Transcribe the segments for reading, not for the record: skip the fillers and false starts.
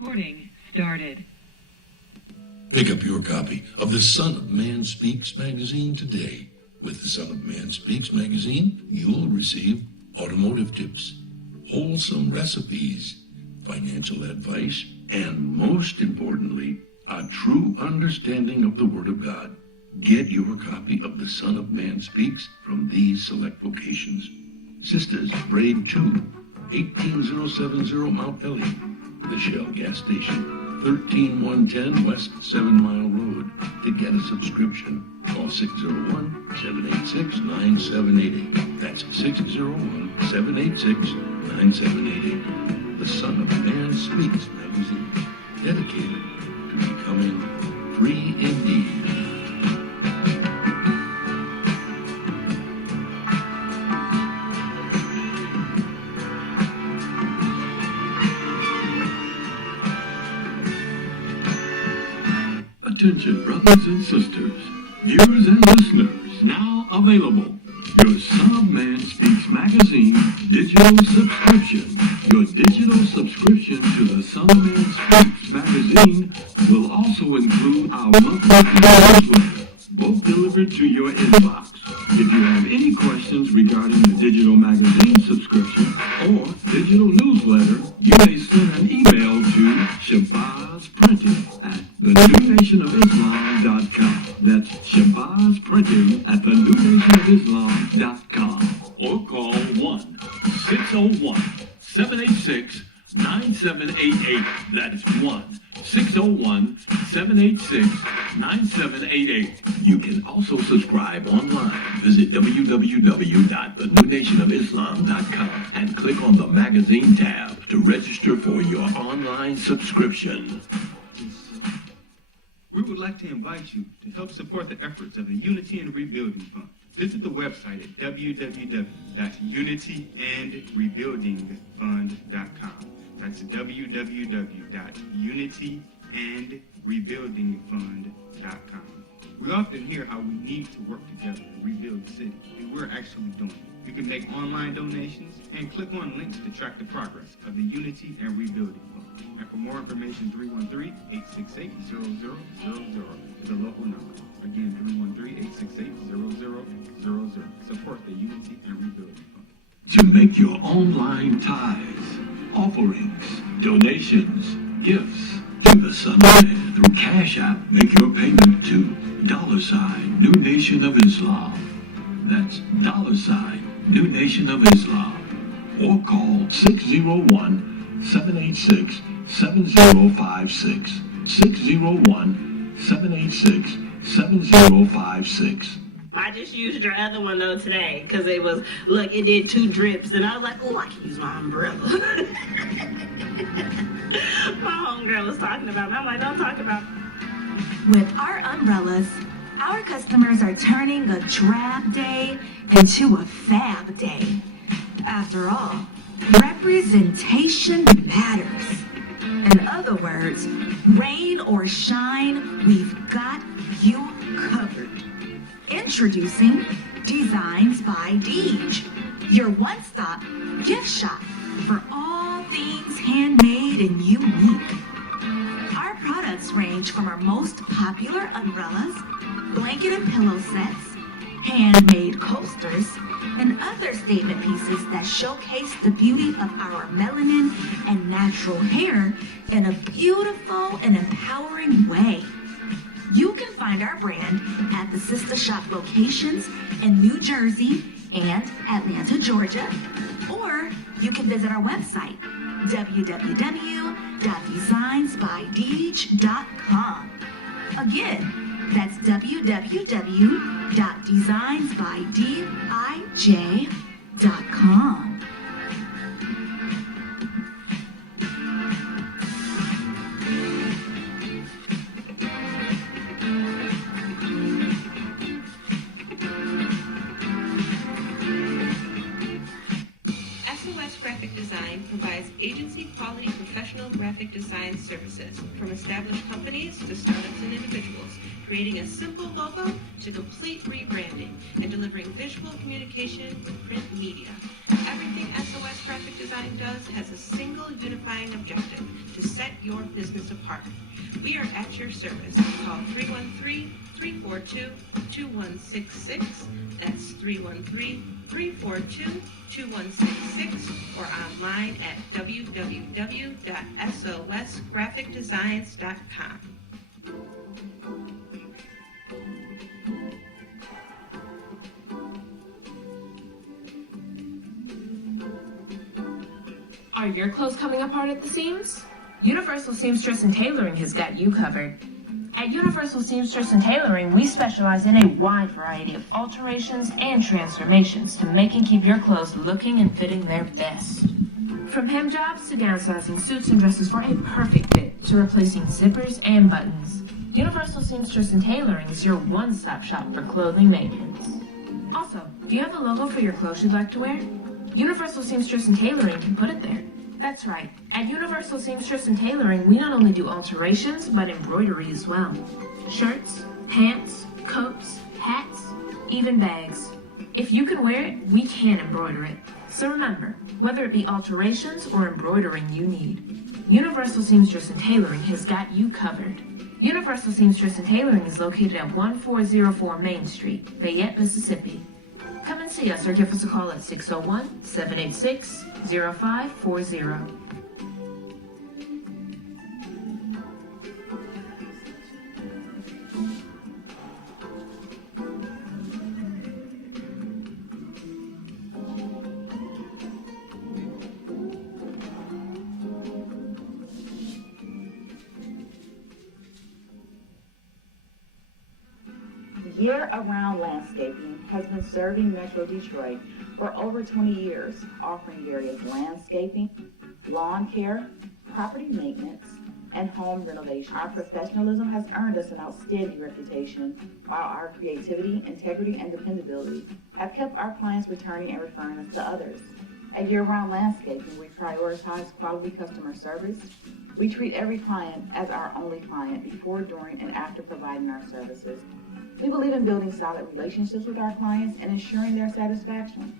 Recording started. Pick up your copy of the Son of Man Speaks magazine today. With the Son of Man Speaks magazine, you'll receive automotive tips, wholesome recipes, financial advice, and most importantly, a true understanding of the Word of God. Get your copy of the Son of Man Speaks from these select locations. Sisters, Brave 2, 18070 Mount Elliott, the Shell gas station, 13110 West 7 Mile Road. To get a subscription, call 601-786-9788. That's 601-786-9788. The Son of Man Speaks magazine, dedicated to becoming free indeed. Attention, brothers and sisters, viewers and listeners, now available. Your Son of Man Speaks magazine digital subscription. Your digital subscription to the Son of Man Speaks magazine will also include our monthly newsletter, both delivered to your inbox. If you have any questions regarding the digital magazine subscription or digital newsletter, you may send an email to shabazprinting@thenewnationofislam.com. That's shabazprinting@thenewnationofislam.com. Or call 1-601-786-9788. That's 1-601-786-9788. You can also subscribe online. Visit www.thenewnationofislam.com and click on the magazine tab to register for your online subscription. We would like to invite you to help support the efforts of the Unity and Rebuilding Fund. Visit the website at www.unityandrebuildingfund.com. That's www.unityandrebuildingfund.com. We often hear how we need to work together and rebuild the city, and we're actually doing it. You can make online donations and click on links to track the progress of the Unity and Rebuilding Fund. And for more information, 313-868-0000 is a local number. Again, 313-868-0000. Support the Unity and Rebuilding Fund. To make your online tithes, offerings, donations, gifts to the Son of Man through Cash App, make your payment to $New Nation of Islam. That's $New Nation of Islam. Or call 601-786-7056. 601-786-7056. I just used your other one though today because it was, look, it did 2 drips and I was like, oh, I can use my umbrella. My homegirl was talking about me. I'm like, don't talk about me. With our umbrellas, our customers are turning a drab day into a fab day. After all, representation matters. In other words, rain or shine, we've got you covered. Introducing Designs by Deej, your one-stop gift shop for all things handmade and unique. Our products range from our most popular umbrellas, blanket and pillow sets, handmade coasters, and other statement pieces that showcase the beauty of our melanin and natural hair in a beautiful and empowering way. You can find our brand at the sister shop locations in New Jersey and Atlanta, Georgia, or you can visit our website, www.designsbydeej.com. Again, that's www.designsbydeej.com. SOS Graphic Design provides agency-quality professional graphic design services from established companies to startups and individuals, creating a simple logo to complete rebranding and delivering visual communication with print media. Everything SOS Graphic Design does has a single unifying objective: to set your business apart. We are at your service. Call 313-342-2166. That's 313-342-2166, or online at www.sosgraphicdesigns.com. Are your clothes coming apart at the seams? Universal Seamstress and Tailoring has got you covered. At Universal Seamstress and Tailoring, we specialize in a wide variety of alterations and transformations to make and keep your clothes looking and fitting their best. From hem jobs to downsizing suits and dresses for a perfect fit to replacing zippers and buttons, Universal Seamstress and Tailoring is your one-stop shop for clothing maintenance. Also, do you have a logo for your clothes you'd like to wear? Universal Seamstress and Tailoring can put it there. That's right. At Universal Seamstress and Tailoring, we not only do alterations, but embroidery as well. Shirts, pants, coats, hats, even bags. If you can wear it, we can embroider it. So remember, whether it be alterations or embroidering you need, Universal Seamstress and Tailoring has got you covered. Universal Seamstress and Tailoring is located at 1404 Main Street, Fayette, Mississippi. Come and see us or give us a call at 601-786-0540. Year-Around Landscaping has been serving Metro Detroit for over 20 years, offering various landscaping, lawn care, property maintenance, and home renovation. Our professionalism has earned us an outstanding reputation, while our creativity, integrity, and dependability have kept our clients returning and referring us to others. At Year-Round Landscaping, we prioritize quality customer service. We treat every client as our only client before, during, and after providing our services. We believe in building solid relationships with our clients and ensuring their satisfaction.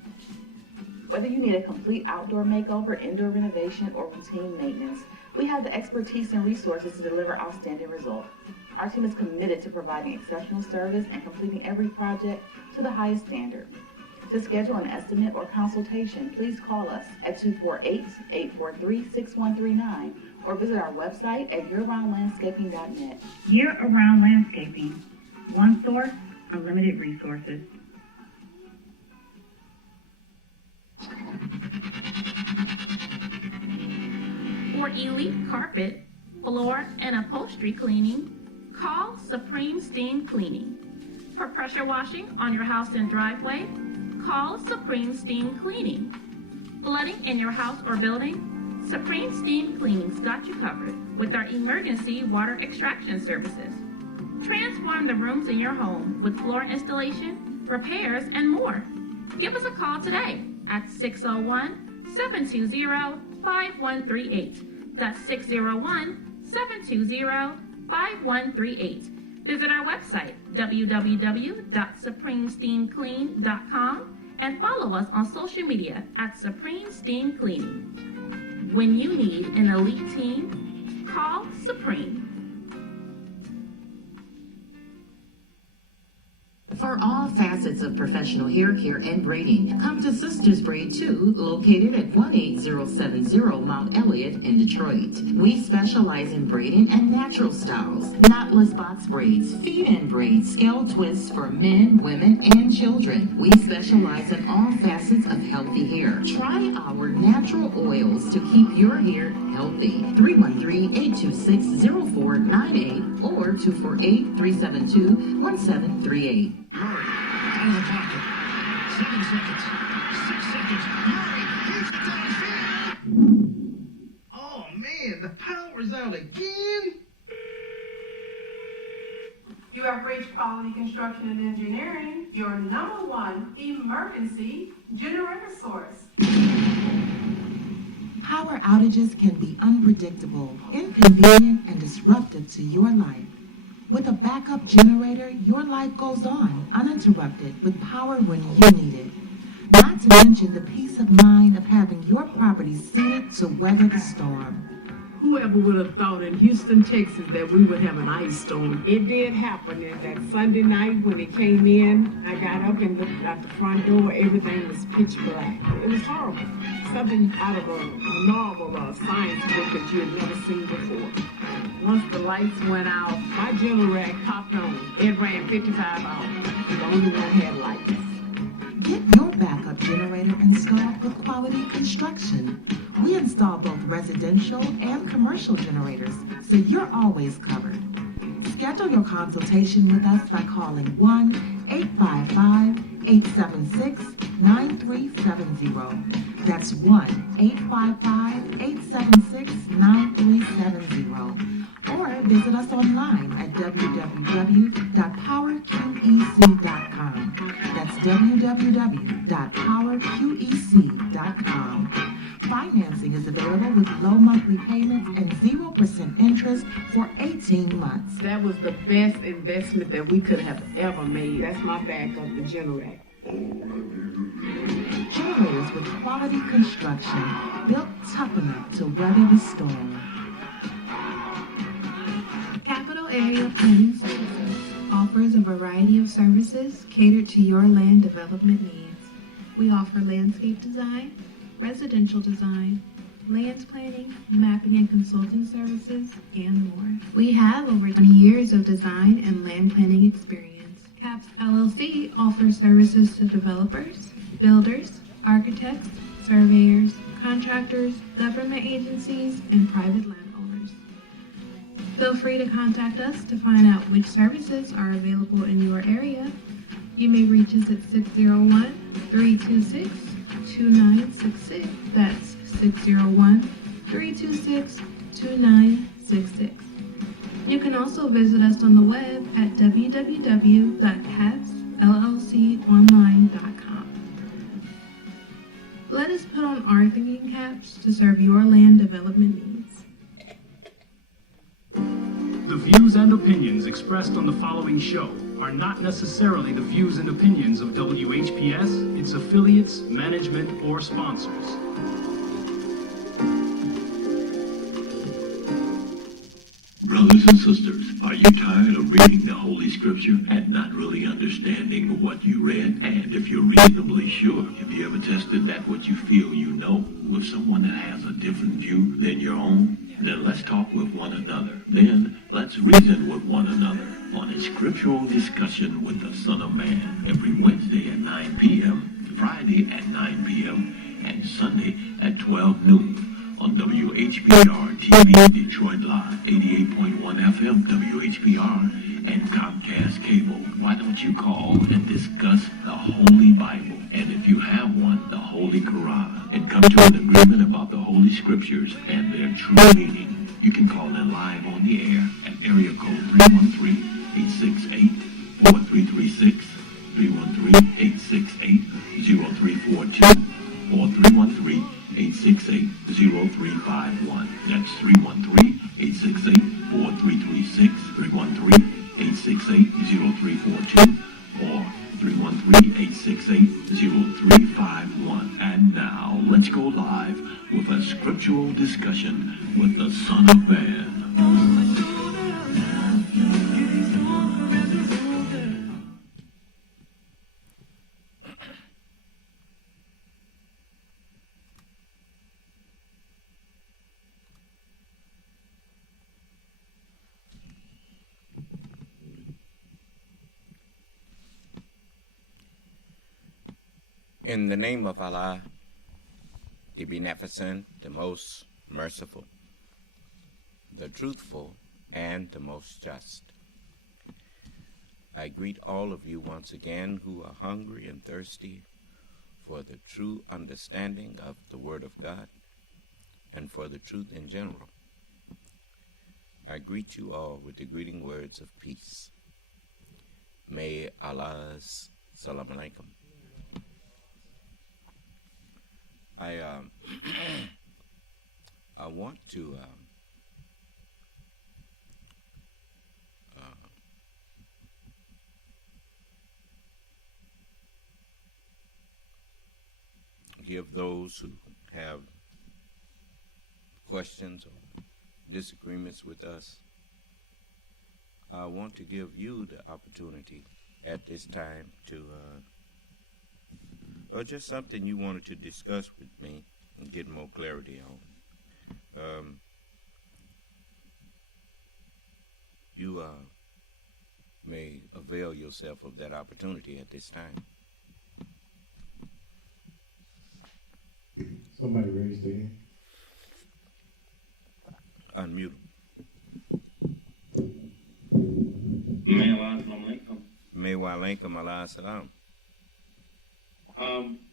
Whether you need a complete outdoor makeover, indoor renovation, or routine maintenance, we have the expertise and resources to deliver outstanding results. Our team is committed to providing exceptional service and completing every project to the highest standard. To schedule an estimate or consultation, please call us at 248-843-6139 or visit our website at yearoundlandscaping.net. Year-Around Landscaping. One source, unlimited resources. For elite carpet, floor, and upholstery cleaning, call Supreme Steam Cleaning. For pressure washing on your house and driveway, call Supreme Steam Cleaning. Flooding in your house or building? Supreme Steam Cleaning's got you covered with our emergency water extraction services. Transform the rooms in your home with floor installation, repairs, and more. Give us a call today at 601-720-5138. That's 601-720-5138. Visit our website, www.supremesteamclean.com, and follow us on social media at Supreme Steam Cleaning. When you need an elite team, call Supreme. For all facets of professional hair care and braiding, come to Sisters Braid 2, located at 18070 Mount Elliott in Detroit. We specialize in braiding and natural styles, knotless box braids, feed-in braids, scale twists for men, women, and children. We specialize in all facets of healthy hair. Try our natural oils to keep your hair healthy. 313-826-0498 or 248-372-1738. Murray, out of the pocket. 7 seconds. 6 seconds. Murray, he's downfield. Oh, man, the power's out again. You have reached Quality Construction and Engineering, your #1 emergency generator source. Power outages can be unpredictable, inconvenient, and disruptive to your life. With a backup generator, your life goes on uninterrupted with power when you need it. Not to mention the peace of mind of having your property be suited to weather the storm. Whoever would have thought in Houston, Texas, that we would have an ice storm? It did happen, and that Sunday night when it came in, I got up and looked out the front door. Everything was pitch black. It was horrible. Something out of a novel or a science book that you had never seen before. Once the lights went out, my generator popped on. It ran 55 hours. The only one had lights. Get your backup generator installed with Quality Construction. We install both residential and commercial generators, so you're always covered. Schedule your consultation with us by calling 1-855-876-9370. That's 1-855-876-9370. Or visit us online at www.powerqec.com. That's www.powerqec.com. Financing is available with low monthly payments and 0% interest for 18 months. That was the best investment that we could have ever made. That's my backup, the generator. Generators with Quality Construction, built tough enough to weather the storm. Capital Area Planning Services offers a variety of services catered to your land development needs. We offer landscape design, residential design, land planning, mapping and consulting services, and more. We have over 20 years of design and land planning experience. CAPS LLC offers services to developers, builders, architects, surveyors, contractors, government agencies, and private landowners. Feel free to contact us to find out which services are available in your area. You may reach us at 601-326-2966. That's 601-326-2966. You can also visit us on the web at www.capsllconline.com. Let us put on our thinking caps to serve your land development needs. The views and opinions expressed on the following show are not necessarily the views and opinions of WHPS, its affiliates, management, or sponsors. Brothers and sisters, are you tired of reading the Holy Scripture and not really understanding what you read? And if you're reasonably sure, have you ever tested that what you feel you know with someone that has a different view than your own? Then let's talk with one another. Then let's reason with one another on a Scriptural Discussion with the Son of Man every Wednesday at 9 p.m., Friday at 9 p.m., and Sunday at 12 noon. On WHPR TV Detroit Live, 88.1 FM WHPR, and Comcast Cable. Why don't you call and discuss the Holy Bible, and if you have one, the Holy Quran, and come to an agreement about the Holy Scriptures and their true meaning? You can call in live on the air at area code 313-868-4336, 313-868-0342, or 313-868-0351. That's 313-868-4336, 313-868-0342, or 313-868-0351. And now, let's go live with a Scriptural Discussion with the Son of Man. In the name of Allah, the Beneficent, the Most Merciful, the Truthful, and the Most Just, I greet all of you once again who are hungry and thirsty for the true understanding of the Word of God and for the truth in general. I greet you all with the greeting words of peace. May Allah's Salam Alaikum. I want to give those who have questions or disagreements with us, I want to give you the opportunity at this time to, or just something you wanted to discuss with me and get more clarity on. You may avail yourself of that opportunity at this time. Somebody raise their hand. Unmute. May wa alaikum ala salam.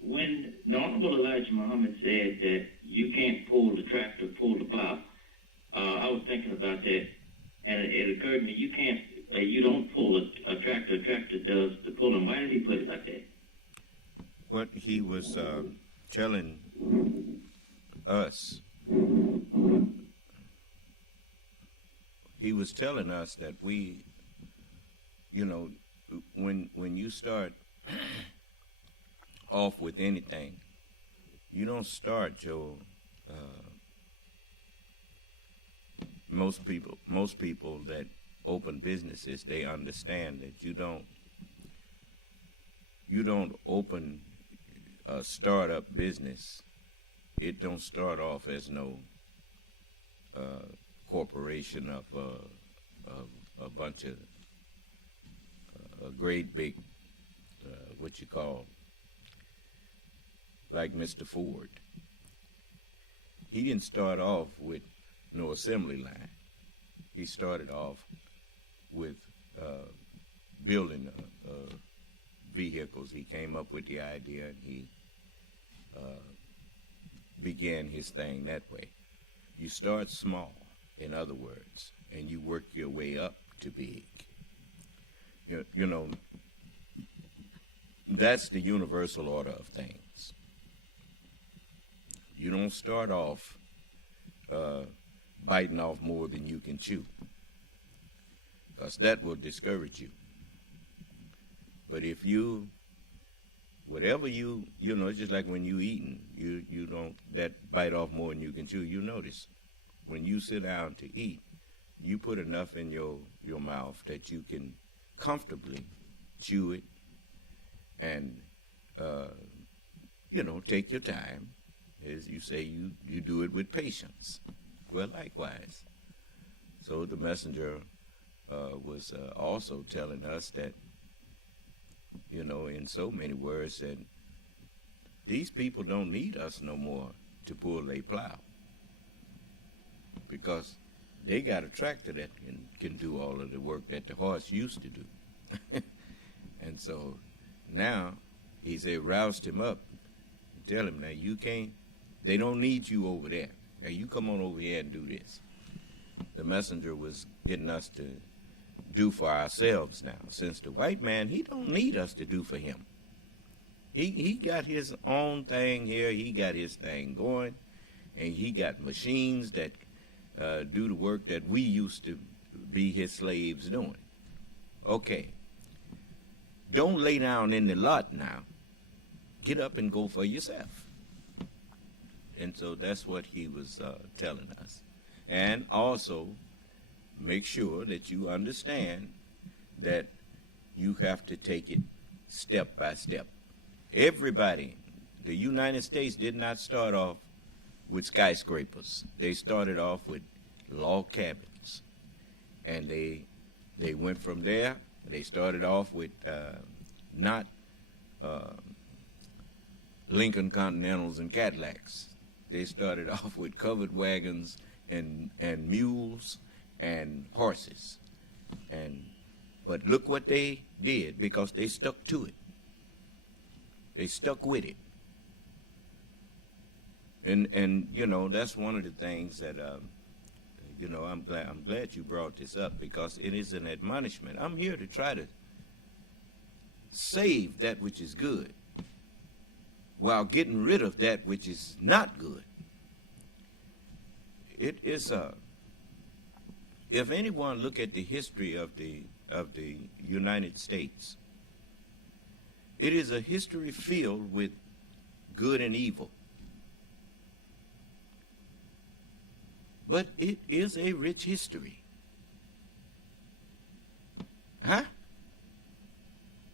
When the Honorable Elijah Muhammad said that you can't pull the tractor, pull the plow, I was thinking about that, and it occurred to me, you don't pull a tractor does the pulling. Why did he put it like that? What he was telling us, he was telling us that we, you know, when you start off with anything, you don't start your most people that open businesses, they understand that you don't open a startup business. It don't start off as no corporation of a bunch of a great big what you call, like Mr. Ford. He didn't start off with no assembly line. He started off with building vehicles. He came up with the idea, and he began his thing that way. You start small, in other words, and you work your way up to big. You know, that's the universal order of things. You don't start off biting off more than you can chew, because that will discourage you. But if you, whatever you know, it's just like when you eating, you don't that bite off more than you can chew. You notice when you sit down to eat, you put enough in your mouth that you can comfortably chew it, and take your time. As you say, you do it with patience. Well, likewise. So the messenger was also telling us that, in so many words, that these people don't need us no more to pull their plow, because they got a tractor that can do all of the work that the horse used to do. And so now, he said, roused him up, tell him, now you can't, they don't need you over there. Now you come on over here and do this. The messenger was getting us to do for ourselves now. Since the white man, he don't need us to do for him. He got his own thing here. He got his thing going, and he got machines that do the work that we used to be his slaves doing. Okay. Don't lay down in the lot now. Get up and go for yourself. And so that's what he was telling us. And also, make sure that you understand that you have to take it step by step. Everybody, the United States did not start off with skyscrapers. They started off with log cabins. And they went from there. They started off with not Lincoln Continentals and Cadillacs. They started off with covered wagons and mules and horses. But look what they did, because they stuck to it. They stuck with it. And that's one of the things that I'm glad you brought this up, because it is an admonishment. I'm here to try to save that which is good while getting rid of that which is not good. It is if anyone look at the history of the United States, it is a history filled with good and evil. but it is a rich history. Huh?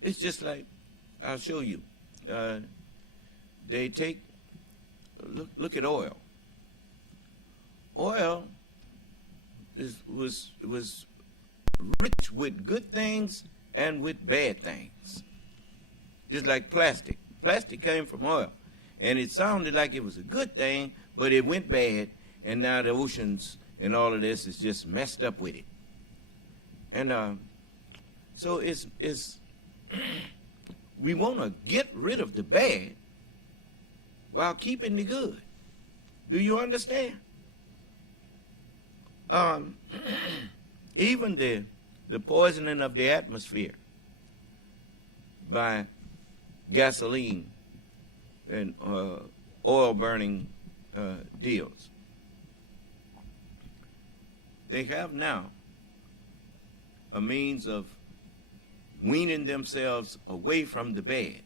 It's just like, I'll show you. They take, look at oil. Oil was rich with good things and with bad things. Just like plastic. Plastic came from oil. And it sounded like it was a good thing, but it went bad, and now the oceans and all of this is just messed up with it. And so it's we want to get rid of the bad while keeping the good. Do you understand? Even the poisoning of the atmosphere by gasoline and oil burning deals. They have now a means of weaning themselves away from the bad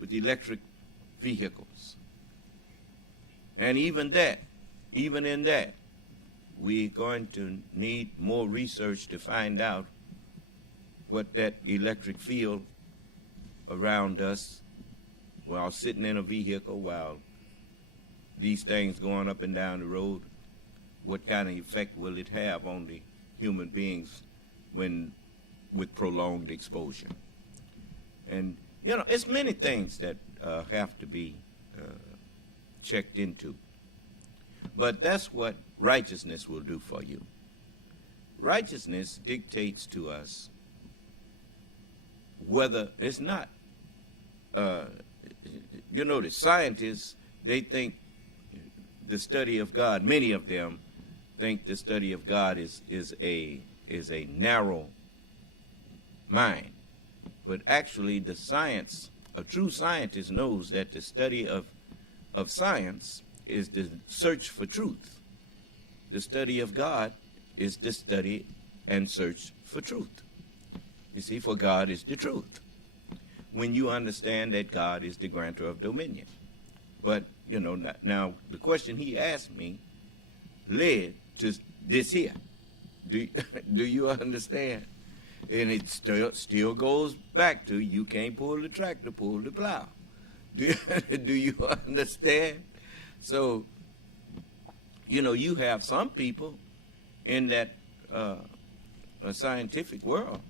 with electric vehicles. And even in that, we're going to need more research to find out what that electric field around us while sitting in a vehicle, while these things going up and down the road, what kind of effect will it have on the human beings when with prolonged exposure? And, you know, it's many things that have to be checked into. But that's what righteousness will do for you. Righteousness dictates to us whether it's not, you know, the scientists, they think the study of God, many of them think the study of God is a narrow mind. But actually the science, a true scientist knows that the study of science is the search for truth. The study of God is the study and search for truth. You see, for God is the truth. When you understand that God is the grantor of dominion. But, you know, now the question he asked me led to this here. Do you understand? And it still goes back to you can't pull the tractor, pull the plow. Do you understand? So, you know, you have some people in that scientific world,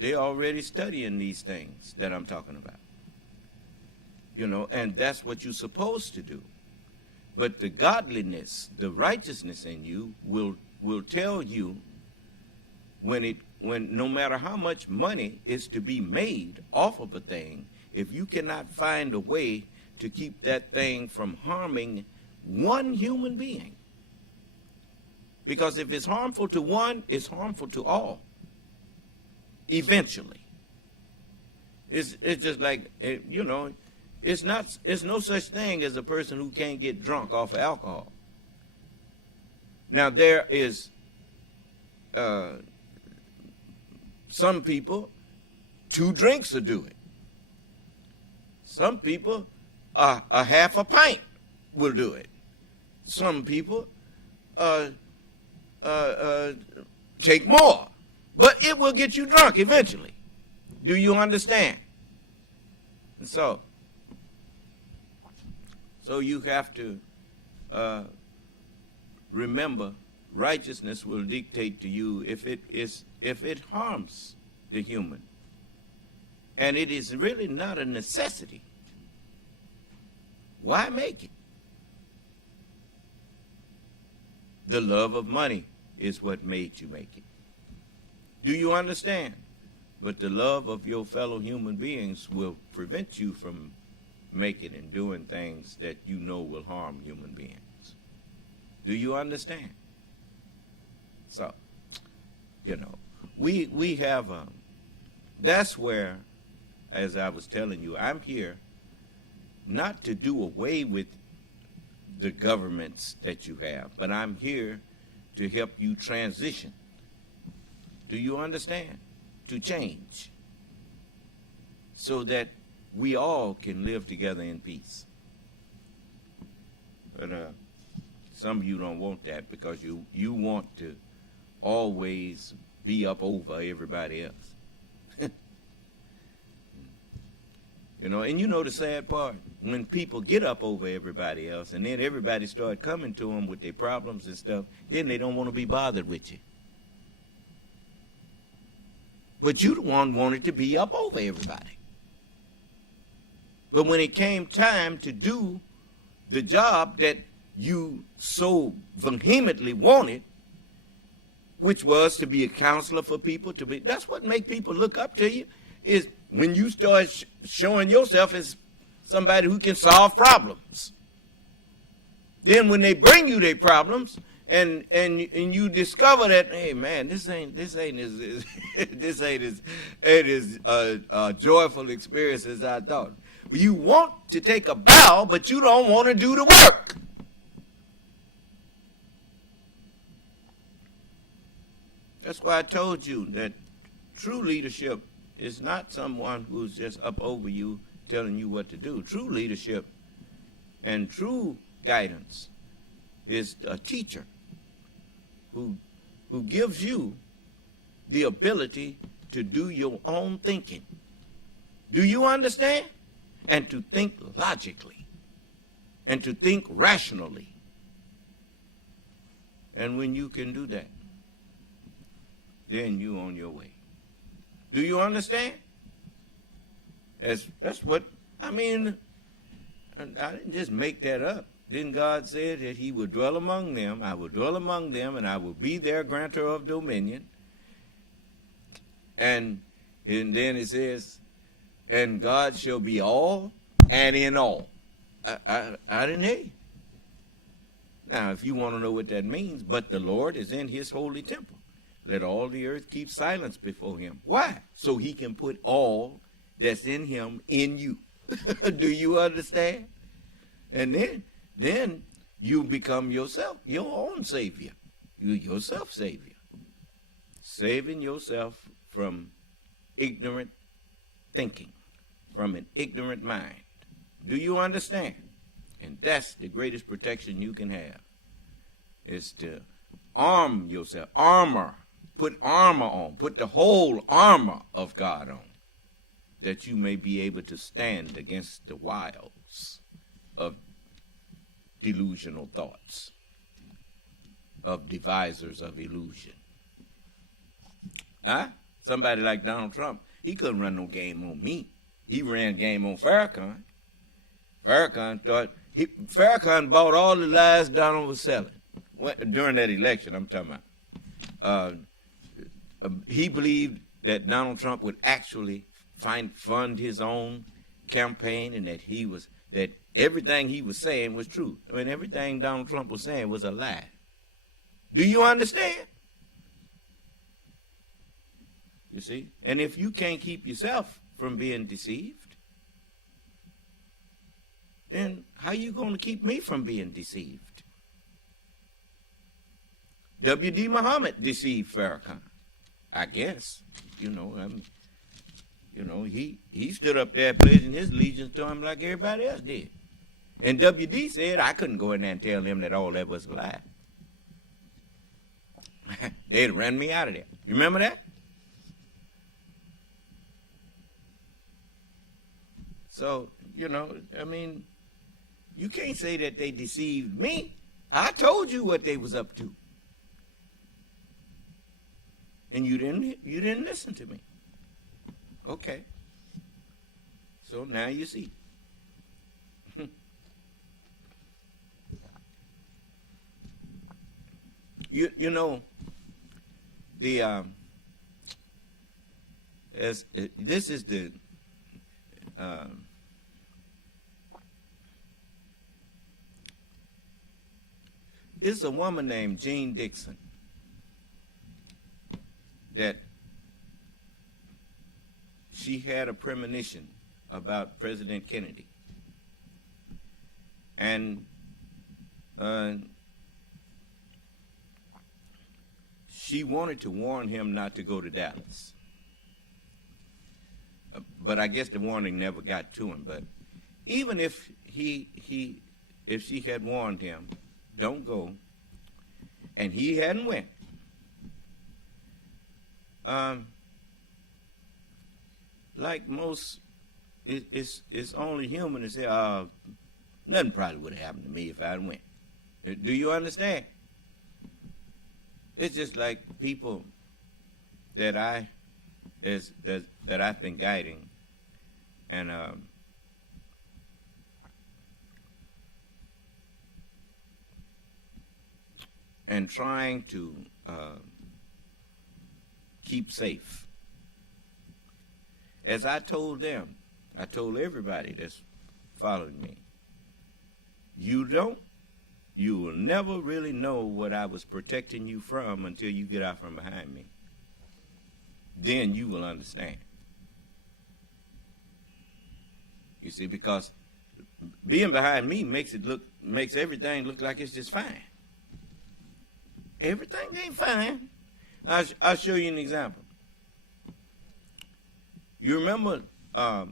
they're already studying these things that I'm talking about. You know, and that's what you're supposed to do. But the godliness, the righteousness in you will tell you when no matter how much money is to be made off of a thing, if you cannot find a way to keep that thing from harming one human being. Because if it's harmful to one, it's harmful to all. Eventually. It's just like, you know, it's no such thing as a person who can't get drunk off of alcohol. Now there is some people, 2 drinks will do it. Some people, a half a pint will do it. Some people take more, but it will get you drunk eventually. Do you understand? And so you have to remember, righteousness will dictate to you if it harms the human, and it is really not a necessity. Why make it? The love of money is what made you make it. Do you understand? But the love of your fellow human beings will prevent you from making and doing things that you know will harm human beings. Do you understand? So, you know, we have, that's where, as I was telling you, I'm here not to do away with the governments that you have, but I'm here to help you transition. Do you understand? To change so that we all can live together in peace. But some of you don't want that because you want to always be up over everybody else. You know, and you know the sad part, when people get up over everybody else and then everybody start coming to them with their problems and stuff, then they don't want to be bothered with you. But you the one wanted to be up over everybody. But when it came time to do the job that you so vehemently wanted, which was to be a counselor for people, that's what make people look up to you, is when you start showing yourself as somebody who can solve problems. Then when they bring you their problems and you discover that, hey man, this ain't as joyful experience as I thought. You want to take a bow, but you don't want to do the work. That's why I told you that true leadership is not someone who's just up over you telling you what to do. True leadership and true guidance is a teacher who gives you the ability to do your own thinking. Do you understand? And to think logically and to think rationally. And when you can do that, then you're on your way. Do you understand? That's what, I mean, I didn't just make that up. Didn't God say that he would dwell among them? I will dwell among them, and I will be their grantor of dominion. And then it says, and God shall be all and in all. I didn't hear you. Now, if you want to know what that means, but the Lord is in his holy temple. Let all the earth keep silence before him. Why? So he can put all that's in him in you. Do you understand? And then you become yourself, your own savior. You yourself savior. Saving yourself from ignorant thinking, from an ignorant mind. Do you understand? And that's the greatest protection you can have, is to arm yourself, armor. Put armor on. Put the whole armor of God on, that you may be able to stand against the wiles of delusional thoughts, of devisers of illusion. Huh? Somebody like Donald Trump, he couldn't run no game on me. He ran game on Farrakhan. Farrakhan bought all the lies Donald was selling. During that election, I'm talking about. He believed that Donald Trump would actually fund his own campaign, and that everything he was saying was true. I mean, everything Donald Trump was saying was a lie. Do you understand? You see? And if you can't keep yourself from being deceived, then how are you going to keep me from being deceived? W.D. Muhammad deceived Farrakhan. I guess, he stood up there pledging his allegiance to him like everybody else did. And W.D. said, I couldn't go in there and tell him that all that was a lie. They'd run me out of there. You remember that? So, you can't say that they deceived me. I told you what they was up to. And you didn't listen to me. Okay. So now you see. This is the it's a woman named Jean Dixon that she had a premonition about President Kennedy. And she wanted to warn him not to go to Dallas. But I guess the warning never got to him. But even if she had warned him, don't go, and he hadn't went, like most, it's only human to say, nothing probably would have happened to me if I hadn't went. Do you understand? It's just like people that I've been guiding, and trying to keep safe. As I told them, I told everybody that's following me, you will never really know what I was protecting you from until you get out from behind me. Then you will understand. You see, because being behind me makes everything look like it's just fine. Everything ain't fine. I'll show you an example. You remember, I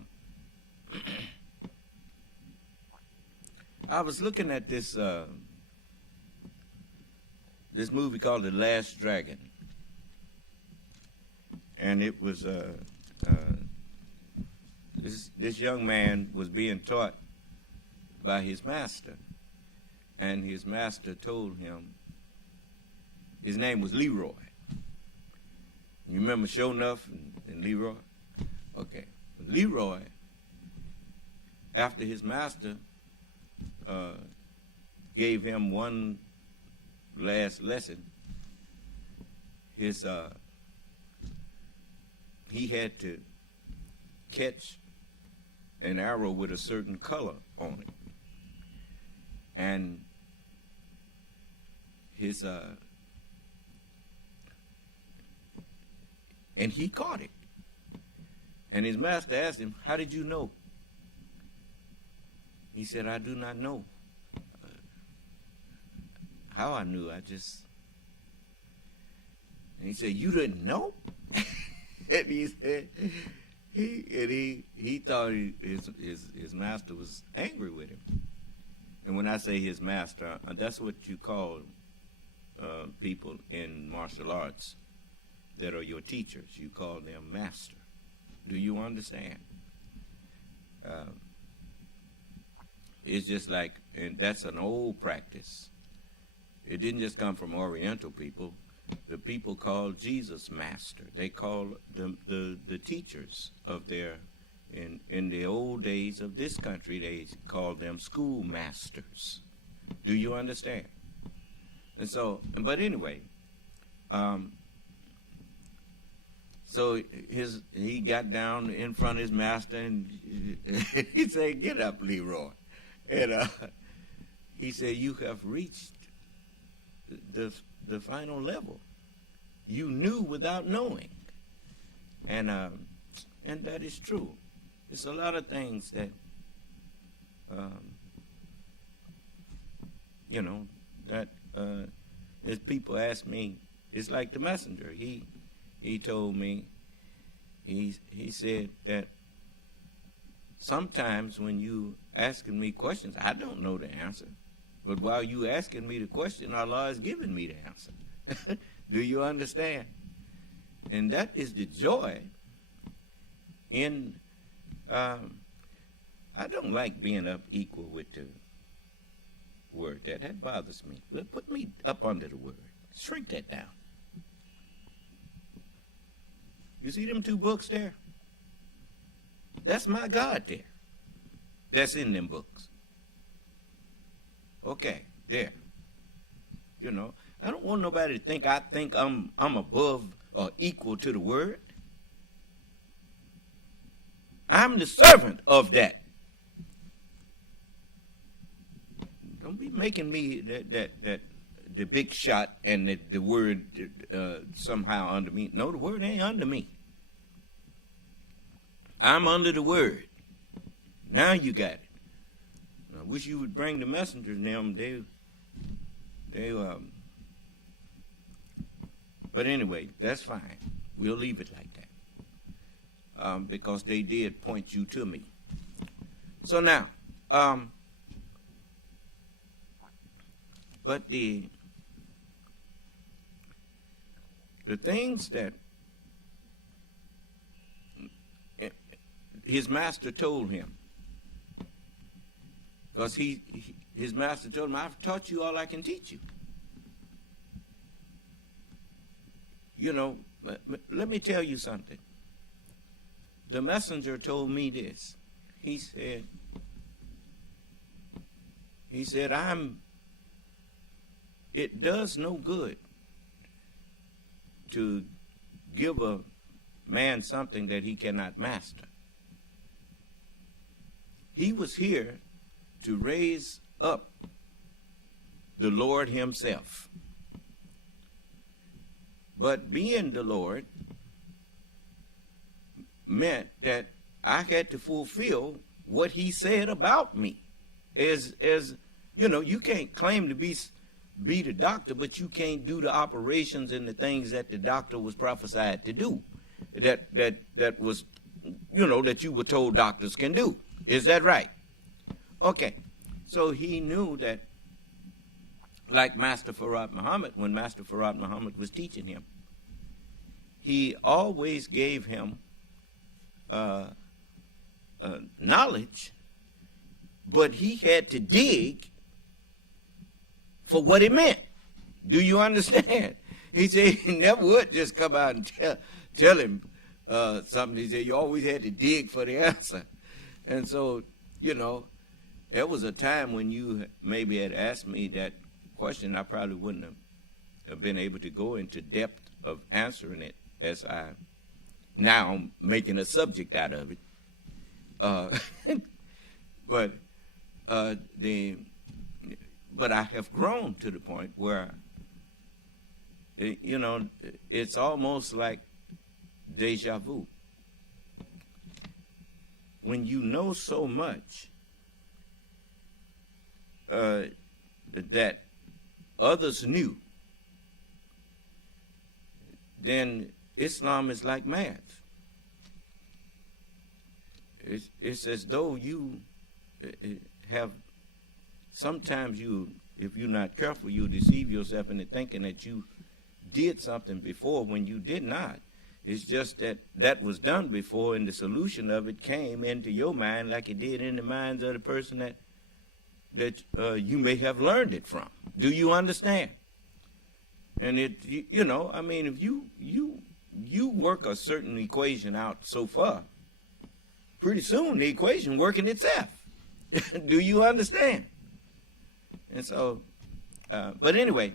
was looking at this movie called The Last Dragon, and it was this young man was being taught by his master, and his master told him, his name was Leroy. You remember Show Enough and Leroy? Okay. Leroy, after his master gave him one last lesson, he had to catch an arrow with a certain color on it. And and he caught it. And his master asked him, "How did you know?" He said, "I do not know. How I knew, and he said, "You didn't know?" And he said, he thought his master was angry with him. And when I say his master, that's what you call people in martial arts that are your teachers. You call them master. Do you understand? It's just like, and that's an old practice. It didn't just come from Oriental people. The people called Jesus master. They called the teachers of in the old days of this country, they called them schoolmasters. Do you understand? And so, but anyway, so he got down in front of his master and he said, "Get up, Leroy." And he said, "You have reached the final level. You knew without knowing." And that is true. It's a lot of things that, that as people ask me, it's like the messenger. He told me, he said that sometimes when you asking me questions, I don't know the answer. But while you asking me the question, Allah is giving me the answer. Do you understand? And that is the joy in, I don't like being up equal with the word. That bothers me. Well, put me up under the word. Shrink that down. You see them two books there? That's my God there. That's in them books. Okay, there. I don't want nobody to think I think I'm above or equal to the word. I'm the servant of that. Don't be making me that the big shot and the word somehow under me. No, the word ain't under me. I'm under the word. Now you got it. I wish you would bring the messengers them. But anyway, that's fine. We'll leave it like that. Because they did point you to me. So now, But the things that his master told him, because his master told him, I've taught you all I can teach you. You know, let me tell you something. The messenger told me this. He said, it does no good to give a man something that he cannot master. He was here to raise up the Lord himself. But being the Lord meant that I had to fulfill what he said about me. As you know, you can't claim to be the doctor, but you can't do the operations and the things that the doctor was prophesied to do. That was, you know, that you were told doctors can do. Is that right? Okay. So he knew that, like Master Farad Muhammad, when Master Farad Muhammad was teaching him, he always gave him knowledge, but he had to dig for what it meant. Do you understand? He said he never would just come out and tell him something. He said you always had to dig for the answer. And so, you know, there was a time when you maybe had asked me that question, I probably wouldn't have been able to go into depth of answering it as I now I'm making a subject out of it. But I have grown to the point where, you know, it's almost like deja vu. When you know so much that others knew, then Islam is like math. It's as though you have, sometimes if you're not careful, you deceive yourself into thinking that you did something before when you did not. It's just that was done before, and the solution of it came into your mind like it did in the minds of the person that you may have learned it from. Do you understand? And you know, I mean, if you work a certain equation out so far, pretty soon the equation working itself. Do you understand? And so, but anyway,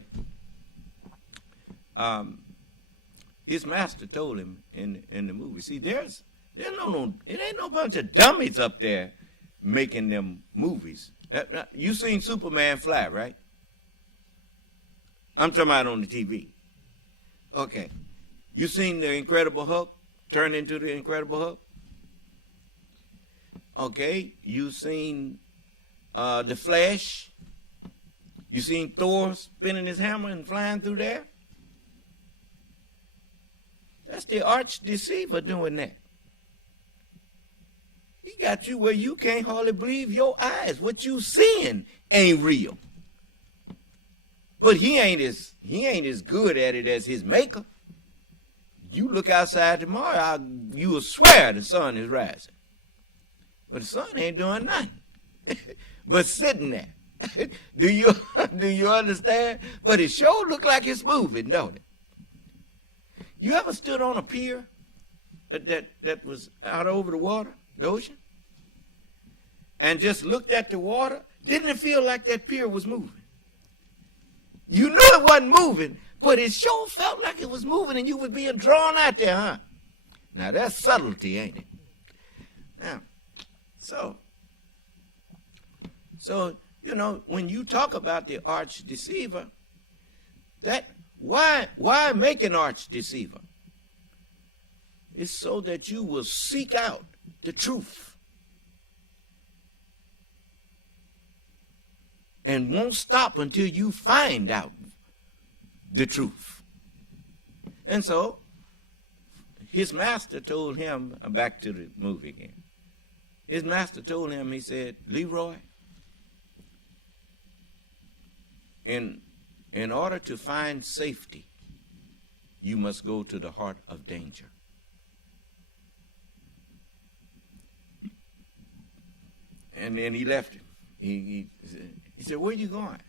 his master told him in the movie. See, there's it ain't no bunch of dummies up there making them movies. You seen Superman fly, right? I'm talking about on the TV. Okay. You seen the Incredible Hulk turn into the Incredible Hulk? Okay. You seen the Flash? You seen Thor spinning his hammer and flying through there? That's the arch deceiver doing that. He got you where you can't hardly believe your eyes. What you seeing ain't real. But he ain't as good at it as his maker. You look outside tomorrow, you will swear the sun is rising. But the sun ain't doing nothing. But sitting there. Do you understand? But it sure look like it's moving, don't it? You ever stood on a pier that was out over the water, the ocean, and just looked at the water? Didn't it feel like that pier was moving? You knew it wasn't moving, but it sure felt like it was moving and you was being drawn out there, huh? Now that's subtlety, ain't it? Now, so you know, when you talk about the arch deceiver, that why make an arch deceiver? It's so that you will seek out the truth and won't stop until you find out the truth. And so his master told him, back to the movie again, his master told him, he said, Leroy, in order to find safety, you must go to the heart of danger. And then he left him. He said, "Where you going?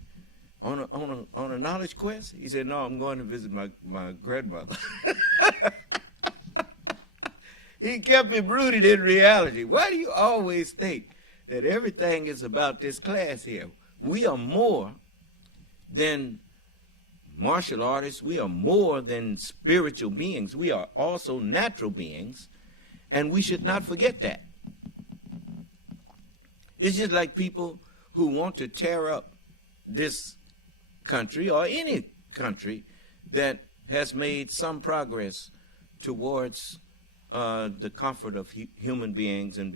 On a knowledge quest?" He said, "No, I'm going to visit my grandmother." He kept it rooted in reality. Why do you always think that everything is about this class here? We are more than martial artists. We are more than spiritual beings. We are also natural beings, and we should not forget that. It's just like people who want to tear up this country or any country that has made some progress towards the comfort of human beings and,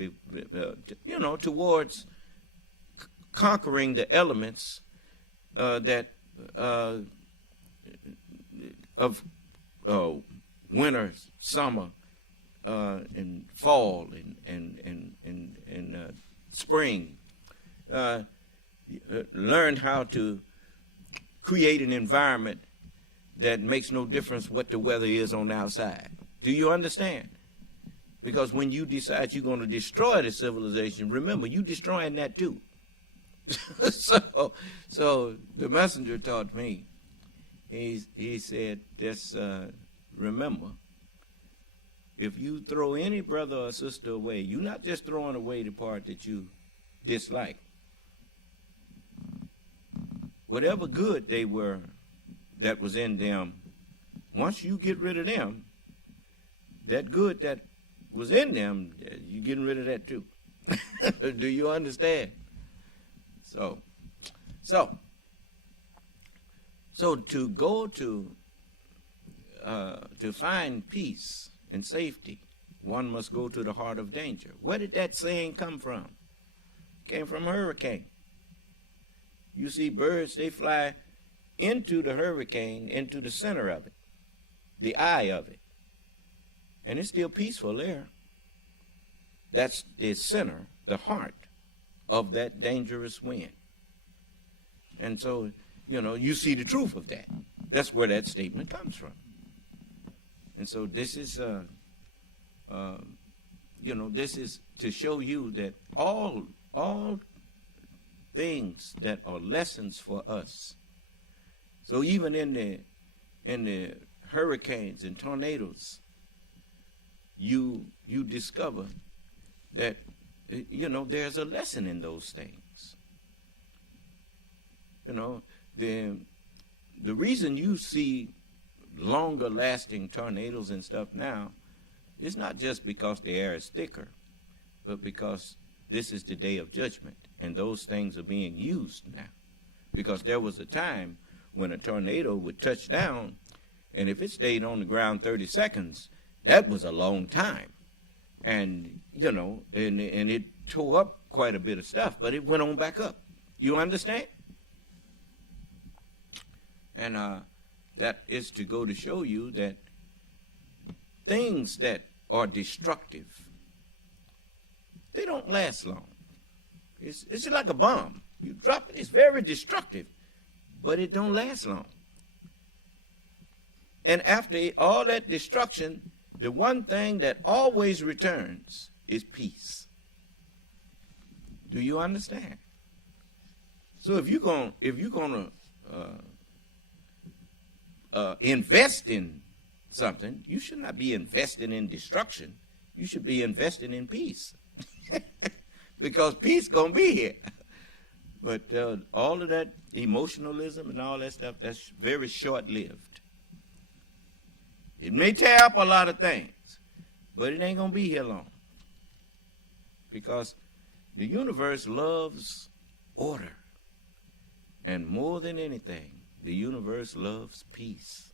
towards conquering the elements that of winter, summer, and fall, and spring. Learn how to create an environment that makes no difference what the weather is on the outside. Do you understand? Because when you decide you're going to destroy the civilization, remember, you're destroying that too. So the messenger taught me, he said, just remember, if you throw any brother or sister away, you're not just throwing away the part that you dislike. Whatever good they were that was in them, once you get rid of them, that good that was in them, you're getting rid of that too. Do you understand? So to go to find peace and safety, one must go to the heart of danger. Where did that saying come from? It came from a hurricane. You see birds, they fly into the hurricane, into the center of it, the eye of it. And it's still peaceful there. That's the center, the heart of that dangerous wind. And so, you see the truth of that. That's where that statement comes from. And so this is, this is to show you that all things that are lessons for us. So even in the hurricanes and tornadoes, you discover that there's a lesson in those things. The reason you see longer lasting tornadoes and stuff now is not just because the air is thicker, but because this is the day of judgment, and those things are being used now. Because there was a time when a tornado would touch down, and if it stayed on the ground 30 seconds, that was a long time. And, and it tore up quite a bit of stuff, but it went on back up. You understand? And that is to go to show you that things that are destructive, they don't last long. It's like a bomb. You drop it, it's very destructive, but it don't last long. And after all that destruction, the one thing that always returns is peace. Do you understand? So if you're gonna invest in something, you should not be investing in destruction. You should be investing in peace. Because peace gonna be here. But all of that emotionalism and all that stuff, that's very short-lived. It may tear up a lot of things, but it ain't gonna be here long. Because the universe loves order. And more than anything, the universe loves peace.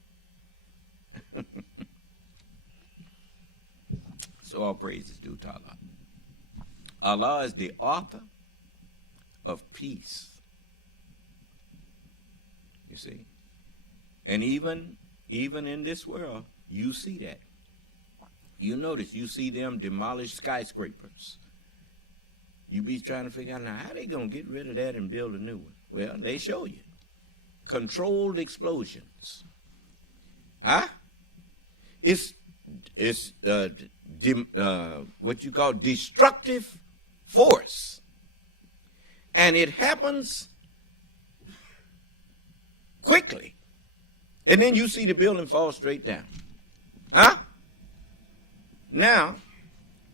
So all praise is due to Allah. Allah is the author of peace. You see? And even in this world, you see that. You notice, you see them demolish skyscrapers. You be trying to figure out, now, how they going to get rid of that and build a new one? Well, they show you. controlled explosions. Huh? It's what you call destructive force. And it happens quickly. And then you see the building fall straight down. Huh? Now,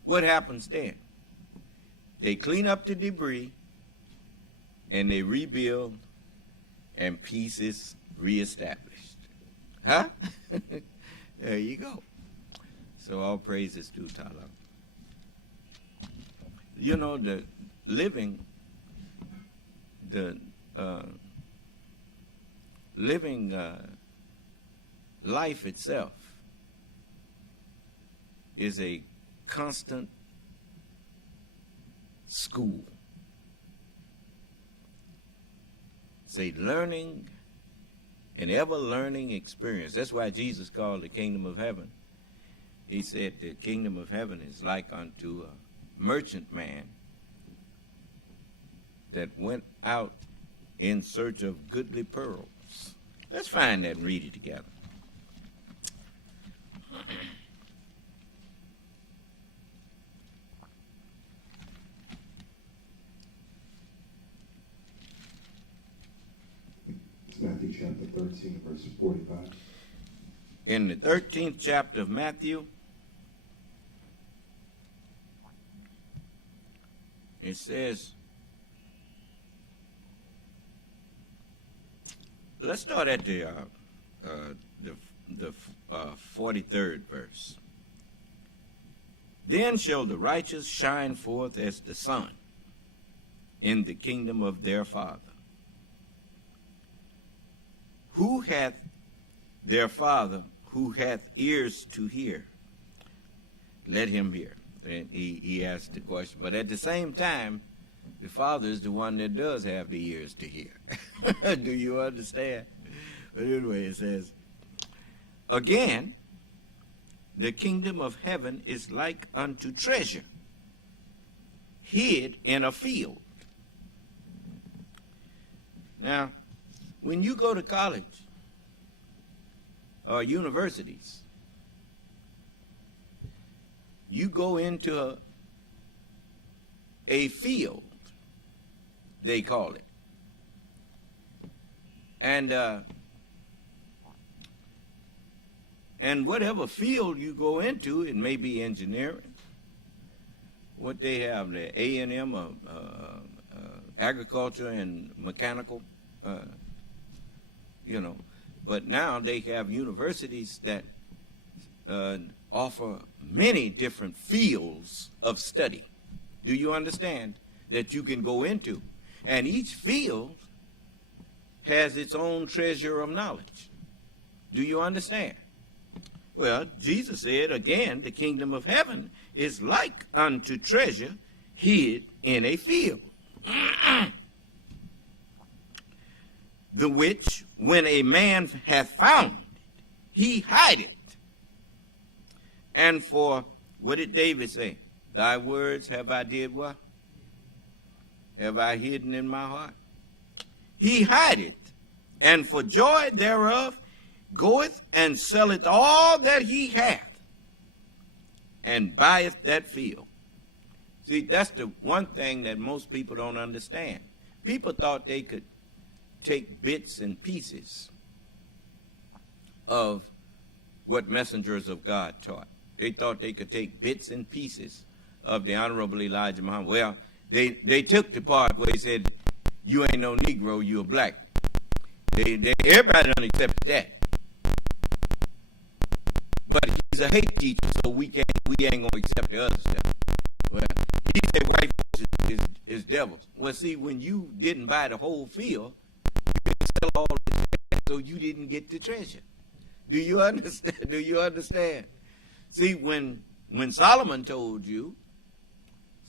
what happens then? They clean up the debris and they rebuild and peace is reestablished. Huh? There you go. So all praises to Allah. You know, the living life itself is a constant school. It's a learning, an ever-learning experience. That's why Jesus called the kingdom of heaven. He said the kingdom of heaven is like unto a merchant man that went out in search of goodly pearls. Let's find that and read it together. It's Matthew chapter 13, verse 45. In the 13th chapter of Matthew, it says, let's start at the 43rd verse. Then shall the righteous shine forth as the sun in the kingdom of their Father. Who hath their Father, who hath ears to hear, let him hear. And he asked the question. But at the same time, the Father is the one that does have the ears to hear. Do you understand? But anyway, it says, again, the kingdom of heaven is like unto treasure hid in a field. Now, when you go to college or universities, you go into a field, they call it. And whatever field you go into, it may be engineering. What they have, the A&M, agriculture and mechanical, But now they have universities that offer many different fields of study. Do you understand? That you can go into. And each field has its own treasure of knowledge. Do you understand? Well, Jesus said, again, the kingdom of heaven is like unto treasure hid in a field. The which, when a man hath found it, he hide it. And for, what did David say? Thy words have I did what? Have I hidden in my heart? He hide it, and for joy thereof goeth and selleth all that he hath, and buyeth that field. See, that's the one thing that most people don't understand. People thought they could take bits and pieces of what messengers of God taught. They thought they could take bits and pieces of the Honorable Elijah Muhammad. Well, they took the part where he said, you ain't no Negro, you a black. Everybody don't accept that. But he's a hate teacher, so we ain't gonna accept the other stuff. Well, he said white folks is devils. Well, see, when you didn't buy the whole field, you didn't sell all the treasure, so you didn't get the treasure. Do you understand? Do you understand? See, when Solomon told you,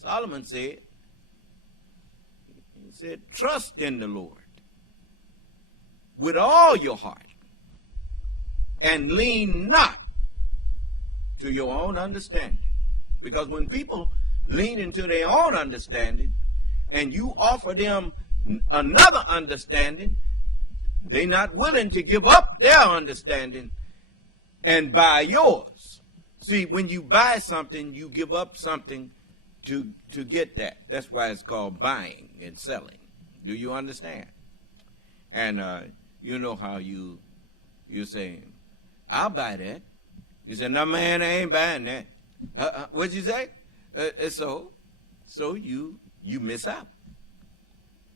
Solomon said, he said, trust in the Lord with all your heart and lean not to your own understanding. Because when people lean into their own understanding and you offer them another understanding, They're not willing to give up their understanding and buy yours. See, when you buy something, you give up something to get that. That's why it's called buying and selling. Do you understand? And you know how you say, I'll buy that. You say, no, man, I ain't buying that. What'd you say? So you miss out.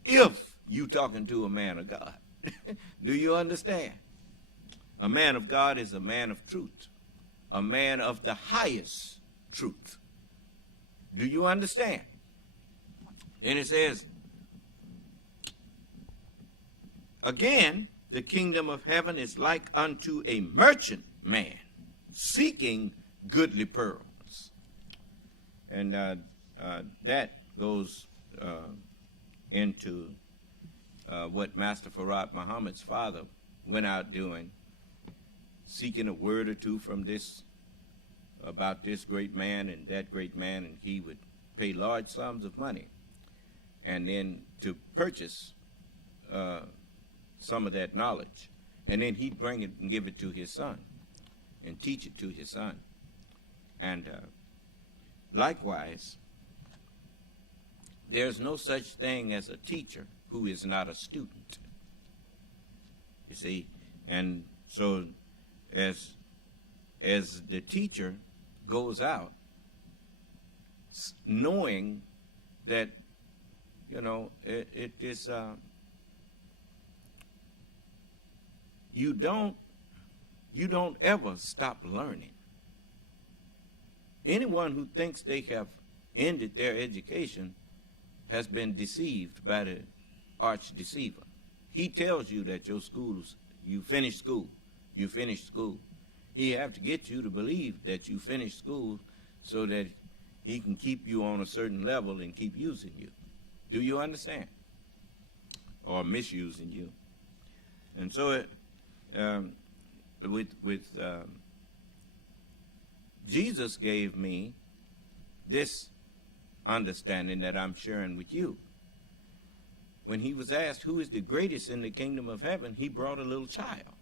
If you talking to a man of God. Do you understand? A man of God is a man of truth. A man of the highest truth. Do you understand? Then it says, again, the kingdom of heaven is like unto a merchant man seeking goodly pearls. And that goes into what Master Farad Muhammad's father went out doing, seeking a word or two from this, about this great man and that great man, and he would pay large sums of money and then to purchase some of that knowledge, and then he'd bring it and give it to his son and teach it to his son. And likewise, there's no such thing as a teacher who is not a student. You see, and so as the teacher goes out, knowing that, you know, it is, you don't ever stop learning. Anyone who thinks they have ended their education has been deceived by the arch deceiver. He tells you that your schools, you finished school. He have to get you to believe that you finished school so that he can keep you on a certain level and keep using you. Do you understand? Or misusing you. And so Jesus gave me this understanding that I'm sharing with you. When he was asked who is the greatest in the kingdom of heaven, he brought a little child.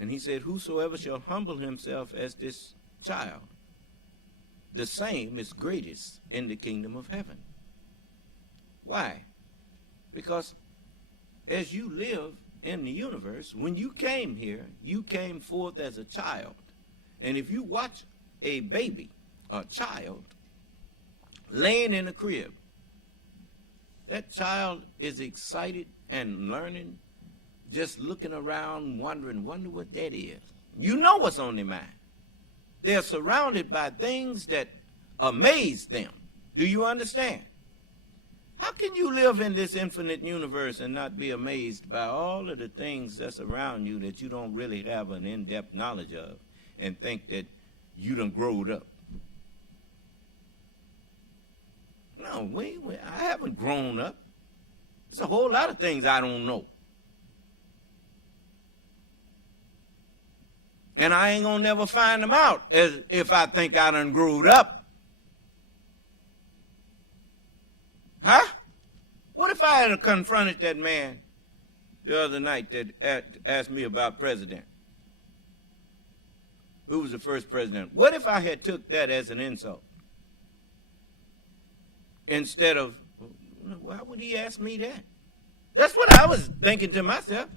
And he said, whosoever shall humble himself as this child, the same is greatest in the kingdom of heaven. Why? Because as you live in the universe, when you came here, you came forth as a child. And if you watch a baby, a child, laying in a crib, that child is excited and learning, just looking around, wonder what that is. You know what's on their mind. They're surrounded by things that amaze them. Do you understand? How can you live in this infinite universe and not be amazed by all of the things that's around you that you don't really have an in-depth knowledge of and think that you done growed up? No, I haven't grown up. There's a whole lot of things I don't know. And I ain't gonna never find them out as if I think I done growed up. Huh? What if I had confronted that man the other night that asked me about president? Who was the first president? What if I had took that as an insult? Instead of, why would he ask me that? That's what I was thinking to myself.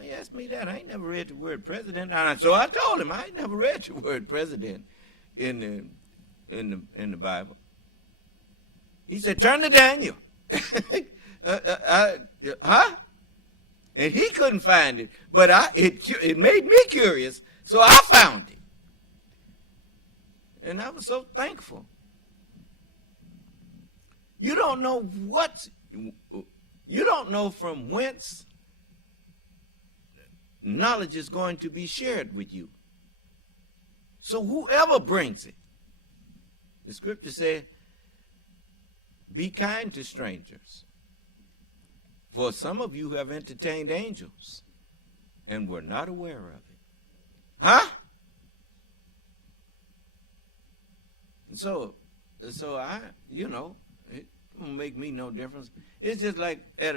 He asked me that. I ain't never read the word president. And so I told him I ain't never read the word president in the Bible. He said, turn to Daniel. Huh? And he couldn't find it, but it made me curious, so I found it. And I was so thankful. You don't know you don't know from whence knowledge is going to be shared with you. So whoever brings it, the scripture says, be kind to strangers. For some of you have entertained angels and were not aware of it. Huh? And so I, it won't make me no difference. It's just like at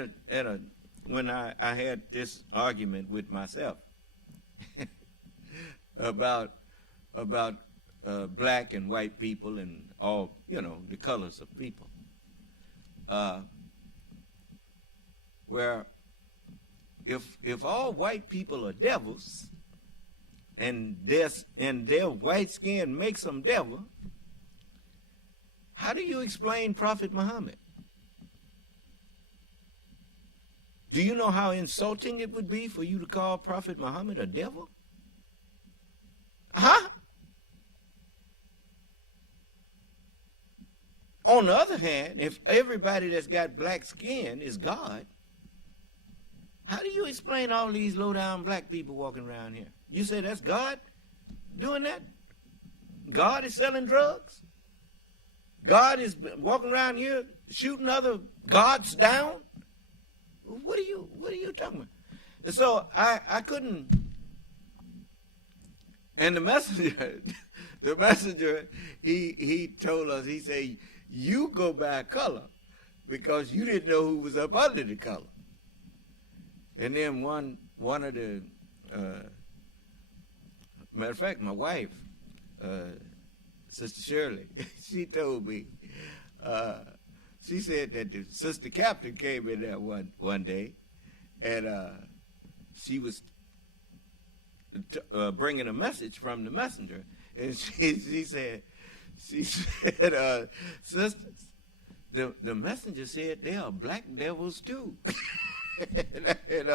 when I had this argument with myself about black and white people and all, the colors of people. Where if all white people are devils and their white skin makes them devil, how do you explain Prophet Muhammad? Do you know how insulting it would be for you to call Prophet Muhammad a devil? Huh? On the other hand, if everybody that's got black skin is God, how do you explain all these low-down black people walking around here? You say that's God doing that? God is selling drugs? God is walking around here shooting other gods down? What are you talking about? And so I couldn't. And the messenger, he told us, he said, you go by color because you didn't know who was up under the color. And then one of the, matter of fact, my wife, Sister Shirley, she told me, she said that the sister captain came in there one day, and she was bringing a message from the messenger, and she said, sisters, the messenger said they are black devils too. and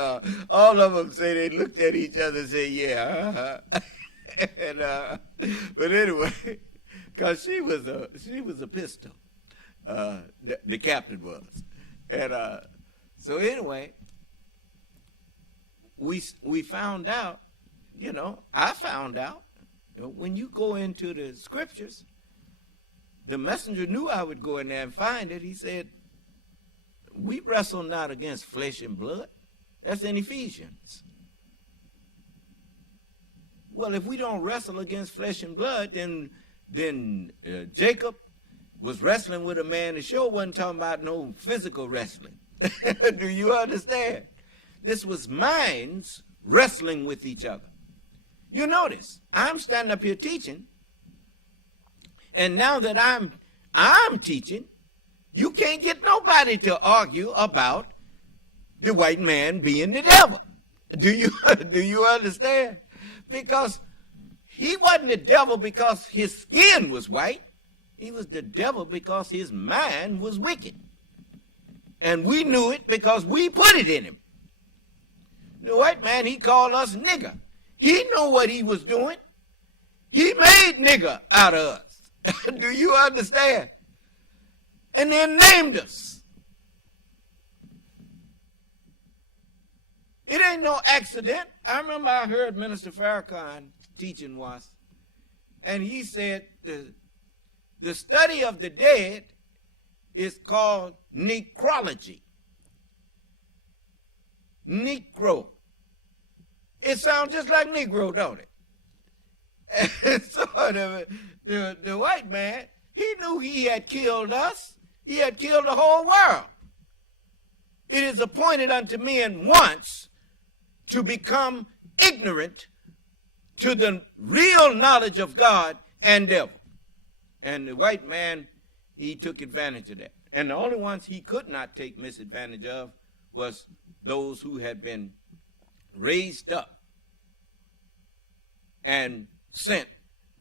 all of them say they looked at each other and said, yeah. And but anyway, because she was a pistol. The captain was. And so anyway, we found out, I found out, when you go into the scriptures, the messenger knew I would go in there and find it. He said, we wrestle not against flesh and blood. That's in Ephesians. Well, if we don't wrestle against flesh and blood, then Jacob was wrestling with a man that sure wasn't talking about no physical wrestling. Do you understand? This was minds wrestling with each other. You notice, I'm standing up here teaching, and now that I'm teaching, you can't get nobody to argue about the white man being the devil. Do you understand? Because he wasn't the devil because his skin was white. He was the devil because his mind was wicked. And we knew it because we put it in him. The white man, he called us nigger. He knew what he was doing. He made nigger out of us. Do you understand? And then named us. It ain't no accident. I remember I heard Minister Farrakhan teaching once, and he said the study of the dead is called necrology. Negro. It sounds just like Negro, don't it? And so the white man, he knew he had killed us. He had killed the whole world. It is appointed unto men once to become ignorant to the real knowledge of God and devil. And the white man, he took advantage of that. And the only ones he could not take misadvantage of was those who had been raised up and sent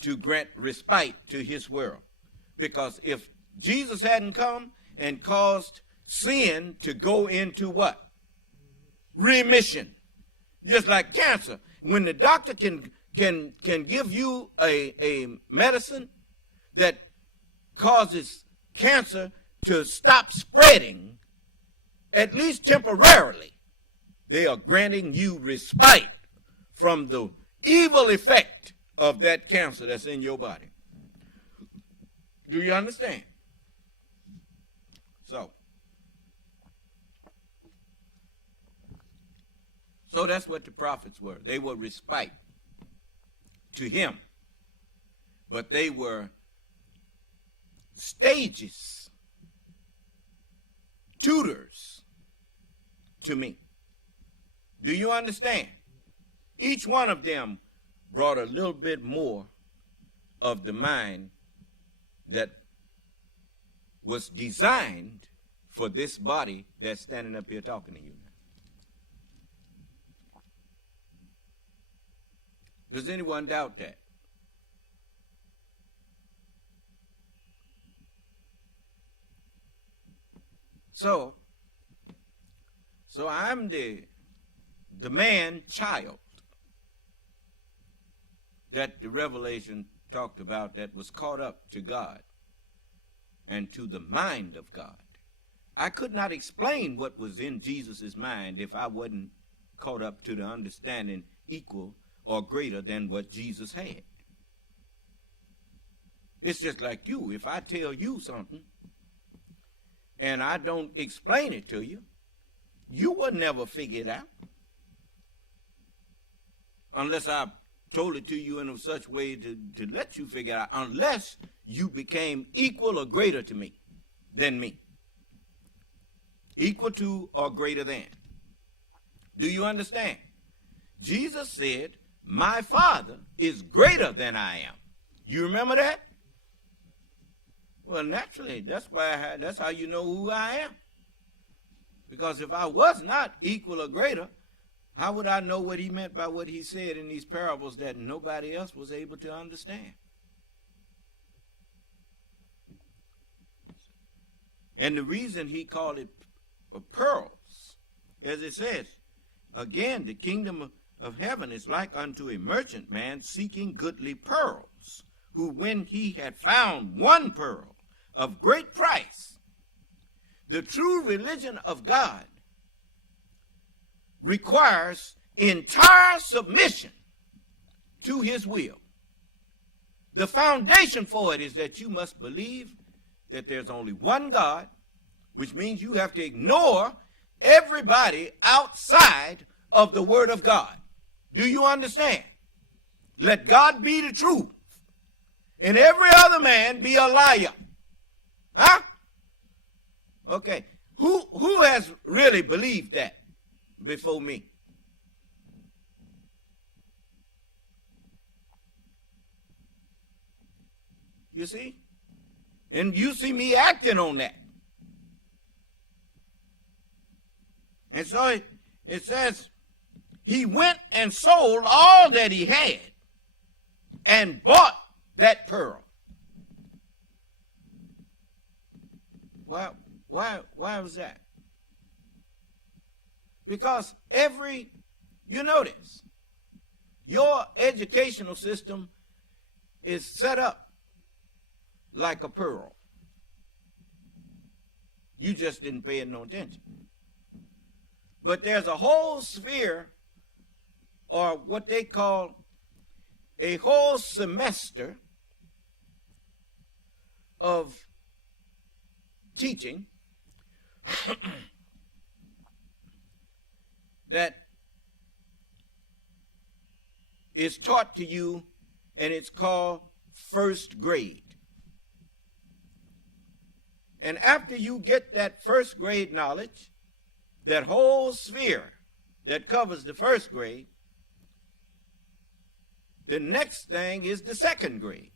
to grant respite to his world. Because if Jesus hadn't come and caused sin to go into what? Remission. Just like cancer. When the doctor can give you a medicine that causes cancer to stop spreading, at least temporarily, they are granting you respite from the evil effect of that cancer that's in your body. Do you understand? So that's what the prophets were. They were respite to him. But they were stages, tutors to me. Do you understand? Each one of them brought a little bit more of the mind that was designed for this body that's standing up here talking to you now. Does anyone doubt that? So I'm the man child that the Revelation talked about, that was caught up to God and to the mind of God. I could not explain what was in Jesus' mind if I wasn't caught up to the understanding equal or greater than what Jesus had. It's just like you. If I tell you something and I don't explain it to you, you will never figure it out. Unless I told it to you in such a way to let you figure it out. Unless you became equal or greater to me than me. Equal to or greater than. Do you understand? Jesus said, my Father is greater than I am. You remember that? Well, naturally, that's how you know who I am. Because if I was not equal or greater, how would I know what he meant by what he said in these parables that nobody else was able to understand? And the reason he called it pearls, as it says, again, the kingdom of heaven is like unto a merchant man seeking goodly pearls, who when he had found one pearl of great price, the true religion of God requires entire submission to his will. The foundation for it is that you must believe that there's only one God, which means you have to ignore everybody outside of the Word of God. Do you understand? Let God be the truth, and every other man be a liar. Huh? Okay. Who has really believed that before me? You see? And you see me acting on that. And so it says, he went and sold all that he had and bought that pearl. Why was that? Because you notice, your educational system is set up like a pearl. You just didn't pay it no attention. But there's a whole sphere, or what they call a whole semester of teaching that is taught to you, and it's called first grade. And after you get that first grade knowledge, that whole sphere that covers the first grade, the next thing is the second grade.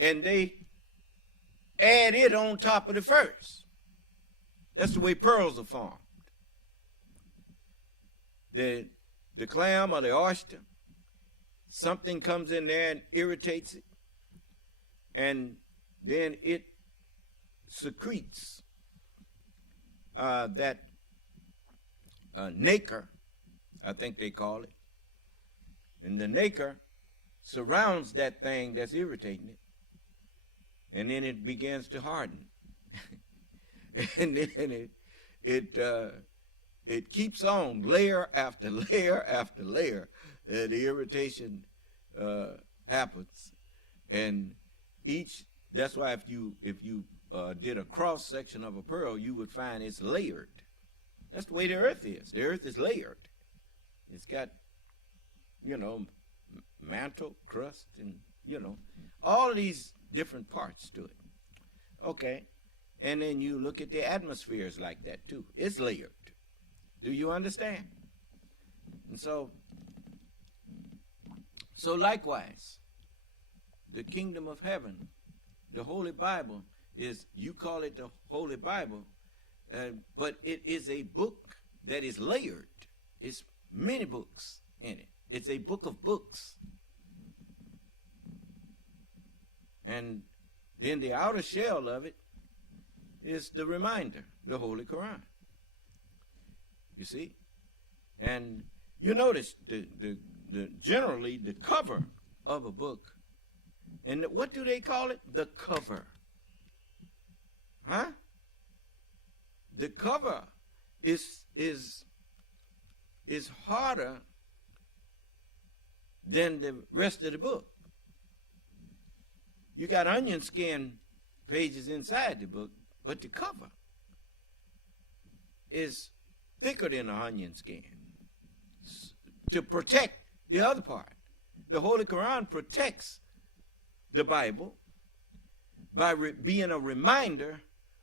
And they add it on top of the first. That's the way pearls are formed. The clam or the oyster, something comes in there and irritates it, and then it secretes that nacre, I think they call it. And the nacre surrounds that thing that's irritating it. And then it begins to harden. And then it keeps on layer after layer after layer. The irritation happens. And that's why if you did a cross section of a pearl, you would find it's layered. That's the way the earth is. The earth is layered. It's got, mantle, crust, and, all of these different parts to it. Okay. And then you look at the atmospheres like that too. It's layered. Do you understand? And so likewise, the kingdom of heaven, the Holy Bible is, you call it the Holy Bible, but it is a book that is layered. It's many books in it. It's a book of books. And then the outer shell of it is the reminder, the Holy Quran. You see? And you notice the generally the cover of a book. And what do they call it? The cover. Huh? The cover is harder than the rest of the book. You got onion skin pages inside the book, but the cover is thicker than an onion skin to protect the other part. The Holy Quran protects the Bible by being a reminder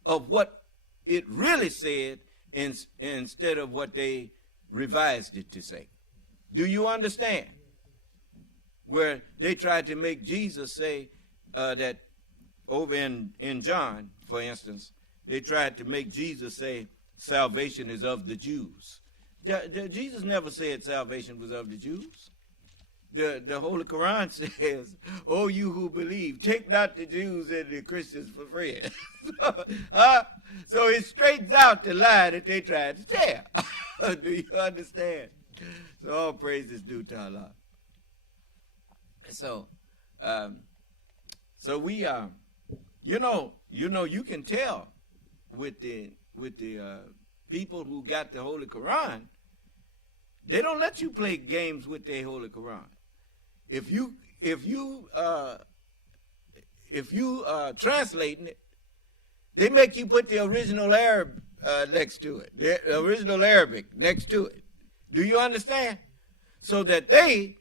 of what it really said instead of what they revised it to say. Do you understand? Where they tried to make Jesus say that over in John, for instance, they tried to make Jesus say salvation is of the Jews. Jesus never said salvation was of the Jews. The Holy Quran says, "Oh, you who believe, take not the Jews and the Christians for friends." So it straightens out the lie that they tried to tell. Do you understand? So all praise is due to Allah. So, so we you can tell with the people who got the Holy Quran, they don't let you play games with their Holy Quran. If you translating it, they make you put the original Arab next to it, the original Arabic next to it. Do you understand? So that they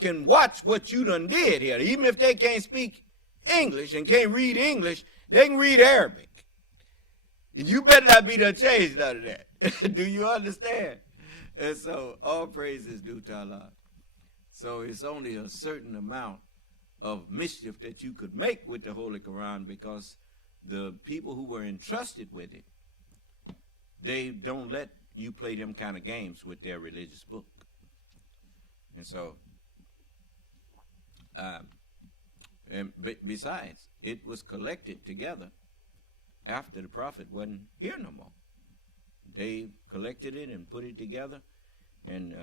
can watch what you done did here. Even if they can't speak English and can't read English, they can read Arabic. You better not be done changed none of that. Do you understand? And so all praise is due to Allah. So it's only a certain amount of mischief that you could make with the Holy Quran, because the people who were entrusted with it, they don't let you play them kind of games with their religious book. And so, besides, it was collected together after the Prophet wasn't here no more. They collected it and put it together, and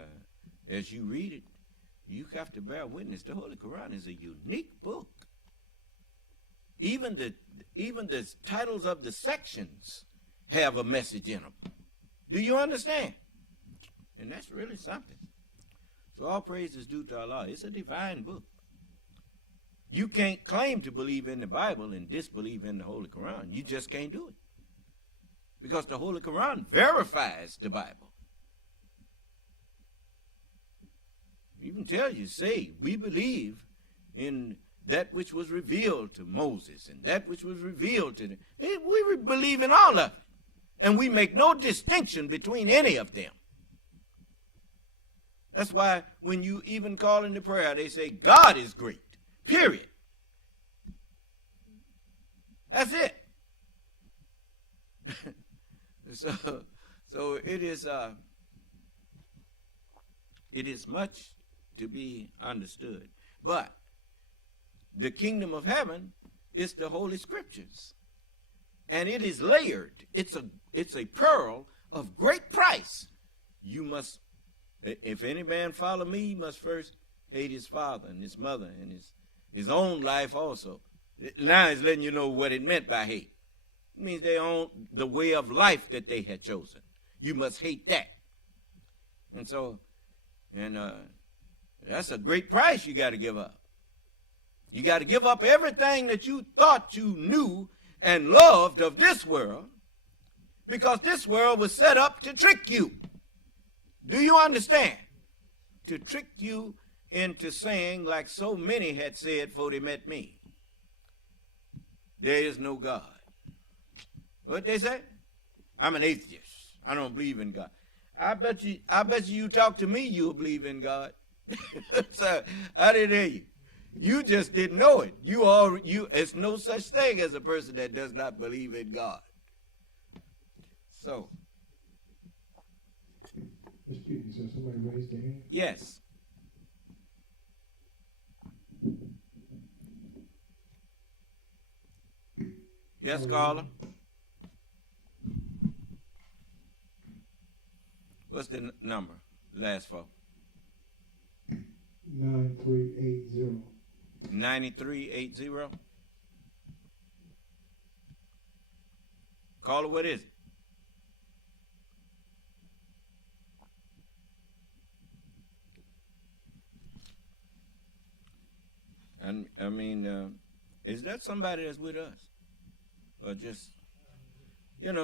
as you read it, you have to bear witness. The Holy Quran is a unique book. Even the titles of the sections have a message in them. Do you understand? And that's really something. So all praise is due to Allah. It's a divine book. You can't claim to believe in the Bible and disbelieve in the Holy Quran. You just can't do it. Because the Holy Quran verifies the Bible. Even tells you, say, we believe in that which was revealed to Moses and that which was revealed to them. We believe in all of it. And we make no distinction between any of them. That's why when you even call in the prayer, they say, God is great. Period. That's it. So it is much to be understood. But the kingdom of heaven is the Holy Scriptures. And it is layered. It's a pearl of great price. You must, if any man follow me, he must first hate his father and his mother and his own life also. Now it's letting you know what it meant by hate. It means they own the way of life that they had chosen. You must hate that. And so, that's a great price you got to give up. You got to give up everything that you thought you knew and loved of this world, because this world was set up to trick you. Do you understand? To trick you into saying, like so many had said before they met me, there is no God. What they say? I'm an atheist. I don't believe in God. I bet you talk to me, you'll believe in God. So I didn't hear you. You just didn't know it. It's no such thing as a person that does not believe in God. So. Excuse me, sir. Somebody raised their hand? Yes. Yes, caller. What's the number? Last four. 9380. 9380. Caller, what is it? And I mean, is that somebody that's with us? Or just,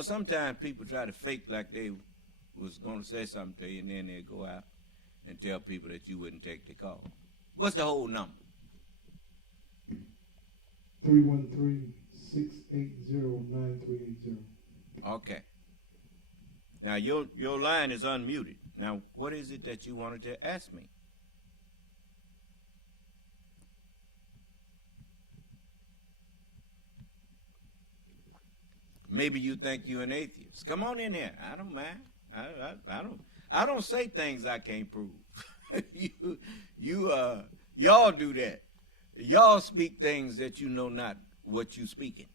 sometimes people try to fake like they was going to say something to you, and then they go out and tell people that you wouldn't take the call. What's the whole number? 313-680-9380. Okay. Now, your line is unmuted. Now, what is it that you wanted to ask me? Maybe you think you're an atheist. Come on in here. I don't mind. I don't say things I can't prove. Y'all do that. Y'all speak things that you know not what you speaking.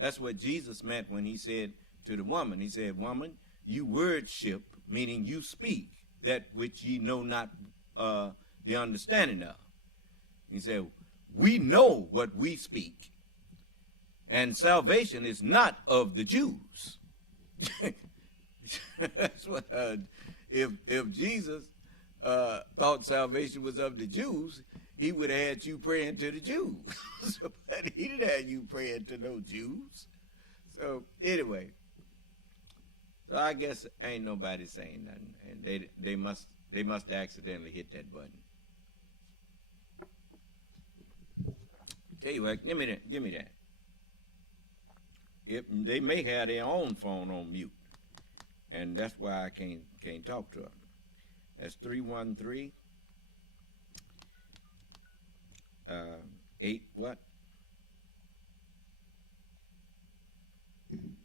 That's what Jesus meant when he said to the woman. He said, "Woman, you worship," meaning you speak that which ye know not the understanding of. He said, "We know what we speak. And salvation is not of the Jews." That's what. If Jesus thought salvation was of the Jews, he would have had you praying to the Jews. But he didn't have you praying to no Jews. So anyway, so I guess ain't nobody saying nothing, and they must accidentally hit that button. Tell you what, give me that. They may have their own phone on mute, and that's why I can't talk to them. That's 313 8 what?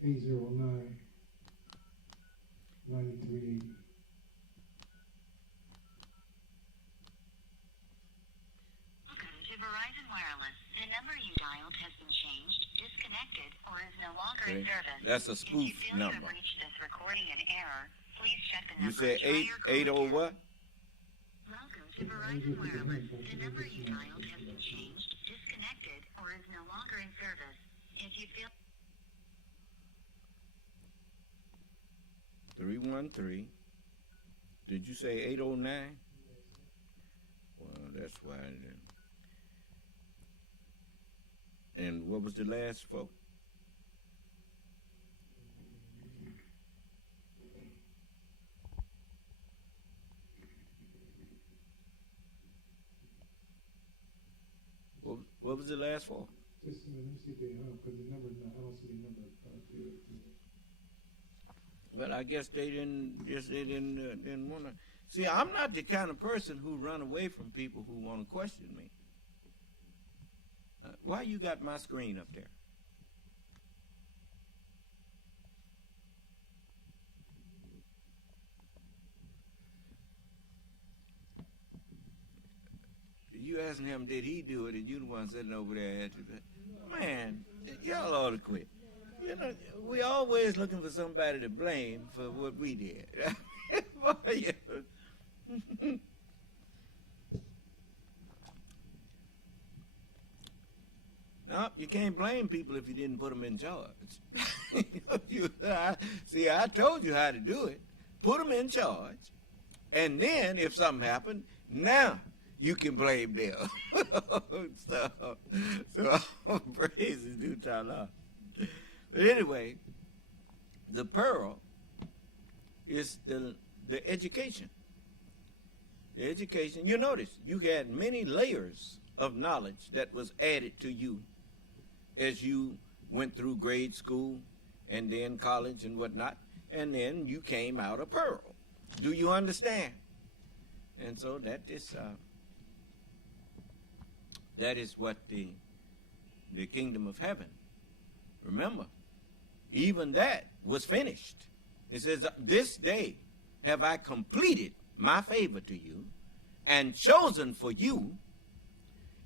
809 9380. Welcome to Verizon Wireless. The number you dialed has been changed, disconnected, or is no longer in service. That's a spoof if you feel number. You have reached this recording in error, please check the number. You said and try your call 80 what? Welcome to Verizon Wireless. The number you dialed has been changed, disconnected, or is no longer in service. If you feel 313. Did you say 809? Well, that's why. And what was the last four? What was the last four? Just a minute, let me see if they hung, because the number, I don't see the number. Well, I guess they didn't want to. See, I'm not the kind of person who run away from people who want to question me. Why you got my screen up there? You asking him, did he do it? And you the one sitting over there at you. Man, y'all ought to quit. You know, we always looking for somebody to blame for what we did. No, you can't blame people if you didn't put them in charge. See, I told you how to do it. Put them in charge. And then, if something happened, now you can blame them. so praise is due to Allah. But anyway, the pearl is the education. The education. You notice you had many layers of knowledge that was added to you as you went through grade school and then college and whatnot, and then you came out a pearl. Do you understand? And so that is what the kingdom of heaven. Remember, even that was finished. It says, this day have I completed my favor to you and chosen for you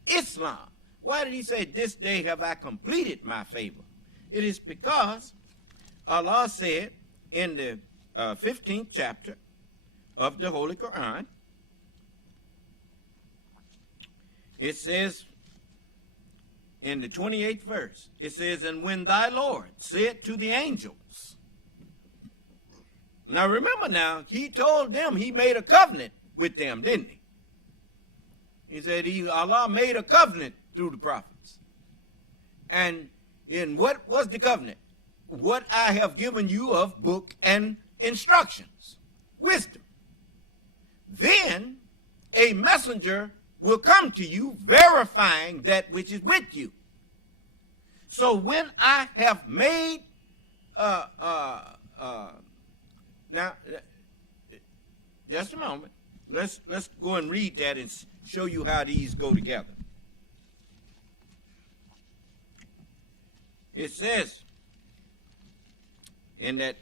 Islam. Why did he say, this day have I completed my favor? It is because Allah said in the 15th chapter of the Holy Quran, it says in the 28th verse, it says, and when thy Lord said to the angels. Now remember now, he told them he made a covenant with them, didn't he? He said Allah made a covenant through the prophets. And in what was the covenant? What I have given you of book and instructions, wisdom. Then a messenger will come to you verifying that which is with you. So when I have made, now, just a moment. Let's go and read that and show you how these go together. It says in that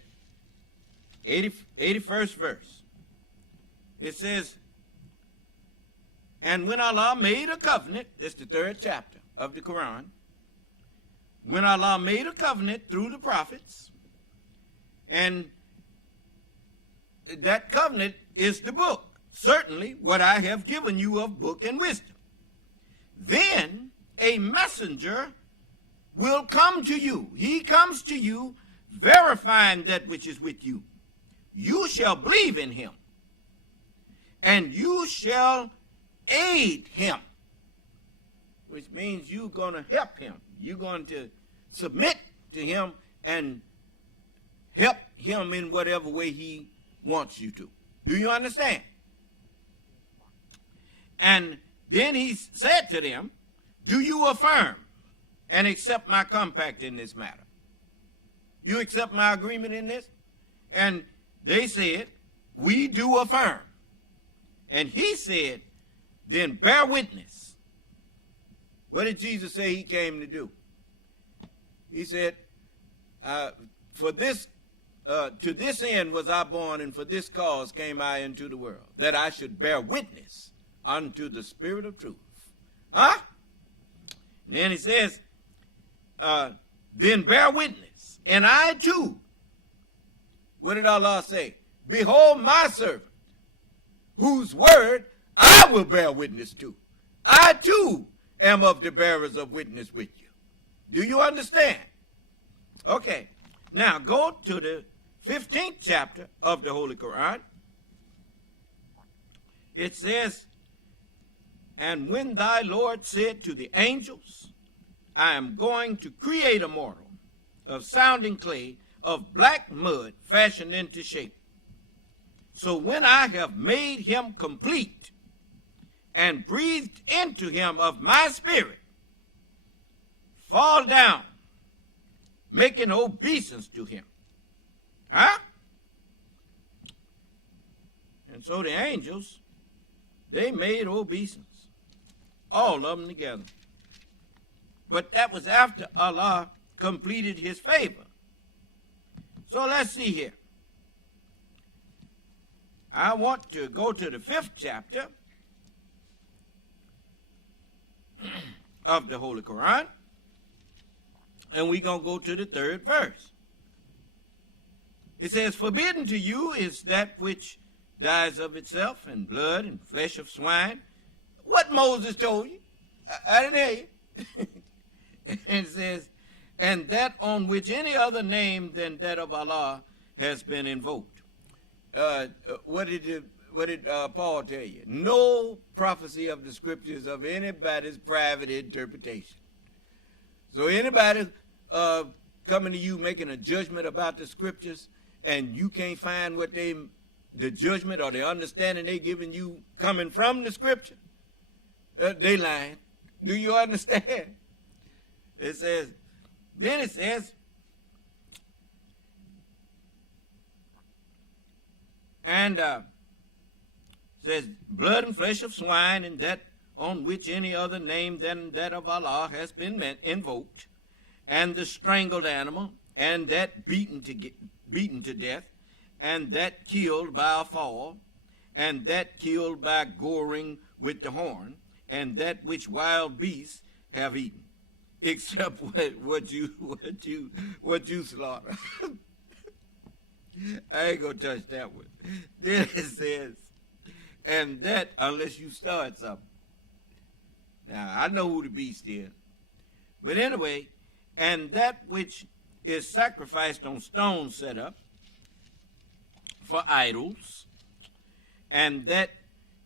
81st verse, it says, and when Allah made a covenant, that's the 3rd chapter of the Quran, when Allah made a covenant through the prophets, and that covenant is the book, certainly what I have given you of book and wisdom. Then a messenger will come to you. He comes to you verifying that which is with you. You shall believe in him, and you shall aid him, which means you're going to help him. You're going to submit to him and help him in whatever way he wants you to. Do you understand? And then he said to them, do you affirm and accept my compact in this matter? You accept my agreement in this? And they said, we do affirm. And he said, then bear witness. What did Jesus say he came to do? He said, for this, to this end was I born, and for this cause came I into the world, that I should bear witness unto the Spirit of truth. Huh? And then he says, then bear witness, and I too. What did Allah say? Behold my servant, whose word I will bear witness to. I too am of the bearers of witness with you. Do you understand? Okay. Now go to the 15th chapter of the Holy Quran. It says, and when thy Lord said to the angels, I am going to create a mortal of sounding clay, of black mud fashioned into shape. So when I have made him complete and breathed into him of my spirit, fall down, making obeisance to him. Huh? And so the angels, they made obeisance, all of them together. But that was after Allah completed his favor. So let's see here. I want to go to the 5th chapter of the Holy Quran, and we're going to go to the 3rd verse. It says, forbidden to you is that which dies of itself, and blood and flesh of swine. What Moses told you. I didn't hear you. And it says, and that on which any other name than that of Allah has been invoked. What did Paul tell you? No prophecy of the scriptures of anybody's private interpretation. So anybody coming to you making a judgment about the scriptures, and you can't find what the judgment or the understanding they giving you coming from the scripture, they lying. Do you understand? It says, then it says, And says, blood and flesh of swine, and that on which any other name than that of Allah has been invoked, and the strangled animal, and that beaten to death, and that killed by a fall, and that killed by goring with the horn, and that which wild beasts have eaten, except what you slaughter. I ain't gonna touch that one. Then it says, and that unless you start something. Now I know who the beast is, but anyway, and that which is sacrificed on stones set up for idols, and that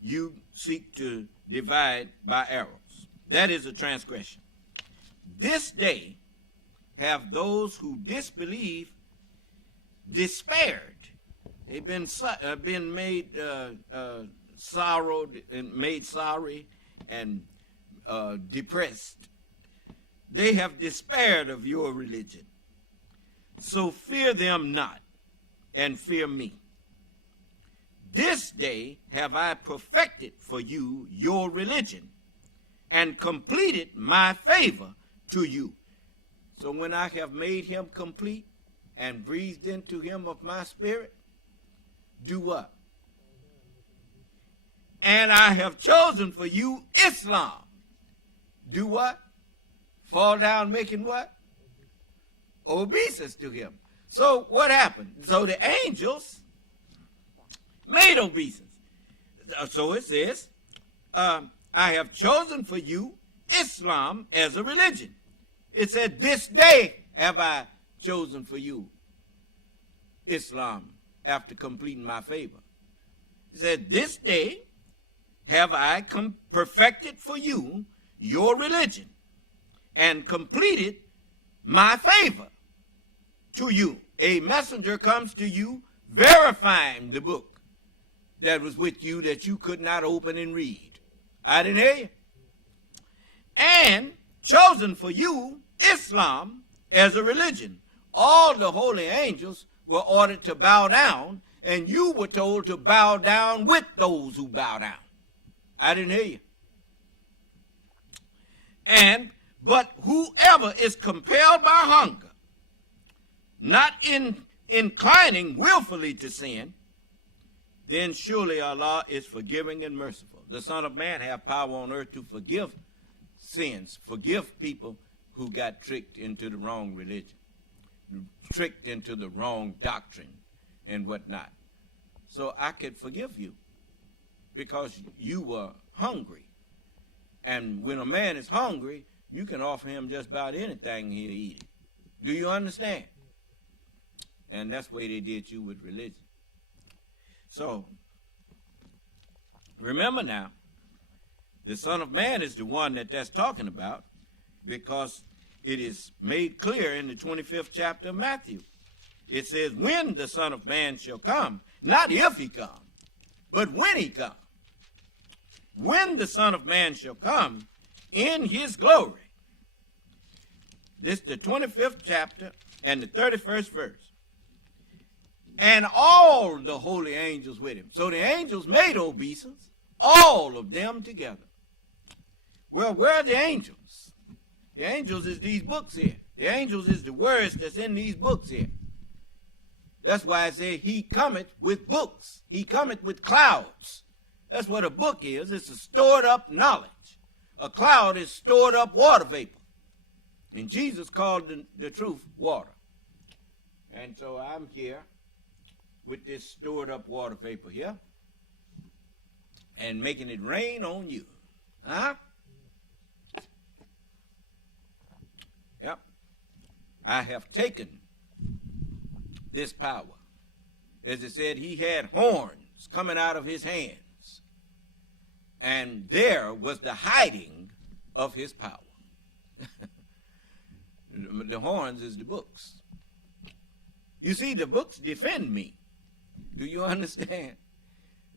you seek to divide by arrows. That is a transgression. This day have those who disbelieve despaired. They've been made sorrowed and made sorry and depressed. They have despaired of your religion. So fear them not, and fear me. This day have I perfected for you your religion, and completed my favor to you. So when I have made him complete and breathed into him of my spirit, do what? And I have chosen for you Islam. Do what? Fall down making what? Obeisance to him. So what happened? So the angels made obeisance. So it says, I have chosen for you Islam as a religion. It said, this day have I chosen for you Islam after completing my favor. It said, this day have I perfected for you your religion and completed my favor to you. A messenger comes to you verifying the book that was with you that you could not open and read. I didn't hear you. And chosen for you Islam as a religion. All the holy angels were ordered to bow down, and you were told to bow down with those who bow down. I didn't hear you. But whoever is compelled by hunger, not inclining willfully to sin, then surely Allah is forgiving and merciful. The Son of Man have power on earth to forgive sins, forgive people who got tricked into the wrong religion, tricked into the wrong doctrine and whatnot. So I could forgive you because you were hungry. And when a man is hungry, you can offer him just about anything and he'll eat it. Do you understand? And that's the way they did you with religion. So, remember now, the Son of Man is the one that's talking about, because it is made clear in the 25th chapter of Matthew. It says, when the Son of Man shall come, not if he come, but when he come. When the Son of Man shall come in his glory. This is the 25th chapter and the 31st verse. And all the holy angels with him. So the angels made obeisance, all of them together. Well, where are the angels? The angels is these books here. The angels is the words that's in these books here. That's why I say he cometh with books. He cometh with clouds. That's what a book is. It's a stored up knowledge. A cloud is stored up water vapor. And Jesus called the truth water. And so I'm here with this stored up water vapor here and making it rain on you. Huh? Yep. I have taken this power. As it said, he had horns coming out of his hands. And there was the hiding of his power. The horns is the books. You see, the books defend me. Do you understand?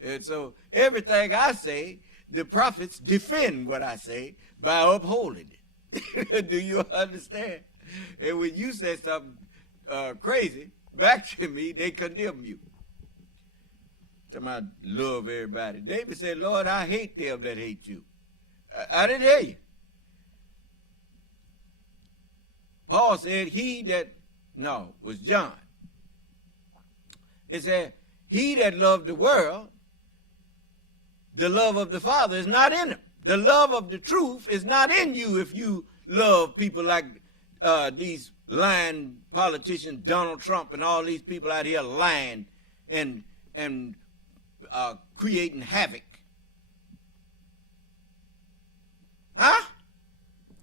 And so everything I say, the prophets defend what I say by upholding it. Do you understand? And when you say something crazy back to me, they condemn you. Talking about love everybody. David said, Lord, I hate them that hate you. I didn't hear you. Paul said, was John. It said, he that loved the world, the love of the Father is not in him. The love of the truth is not in you if you love people like these lying politicians, Donald Trump and all these people out here lying and creating havoc. Huh?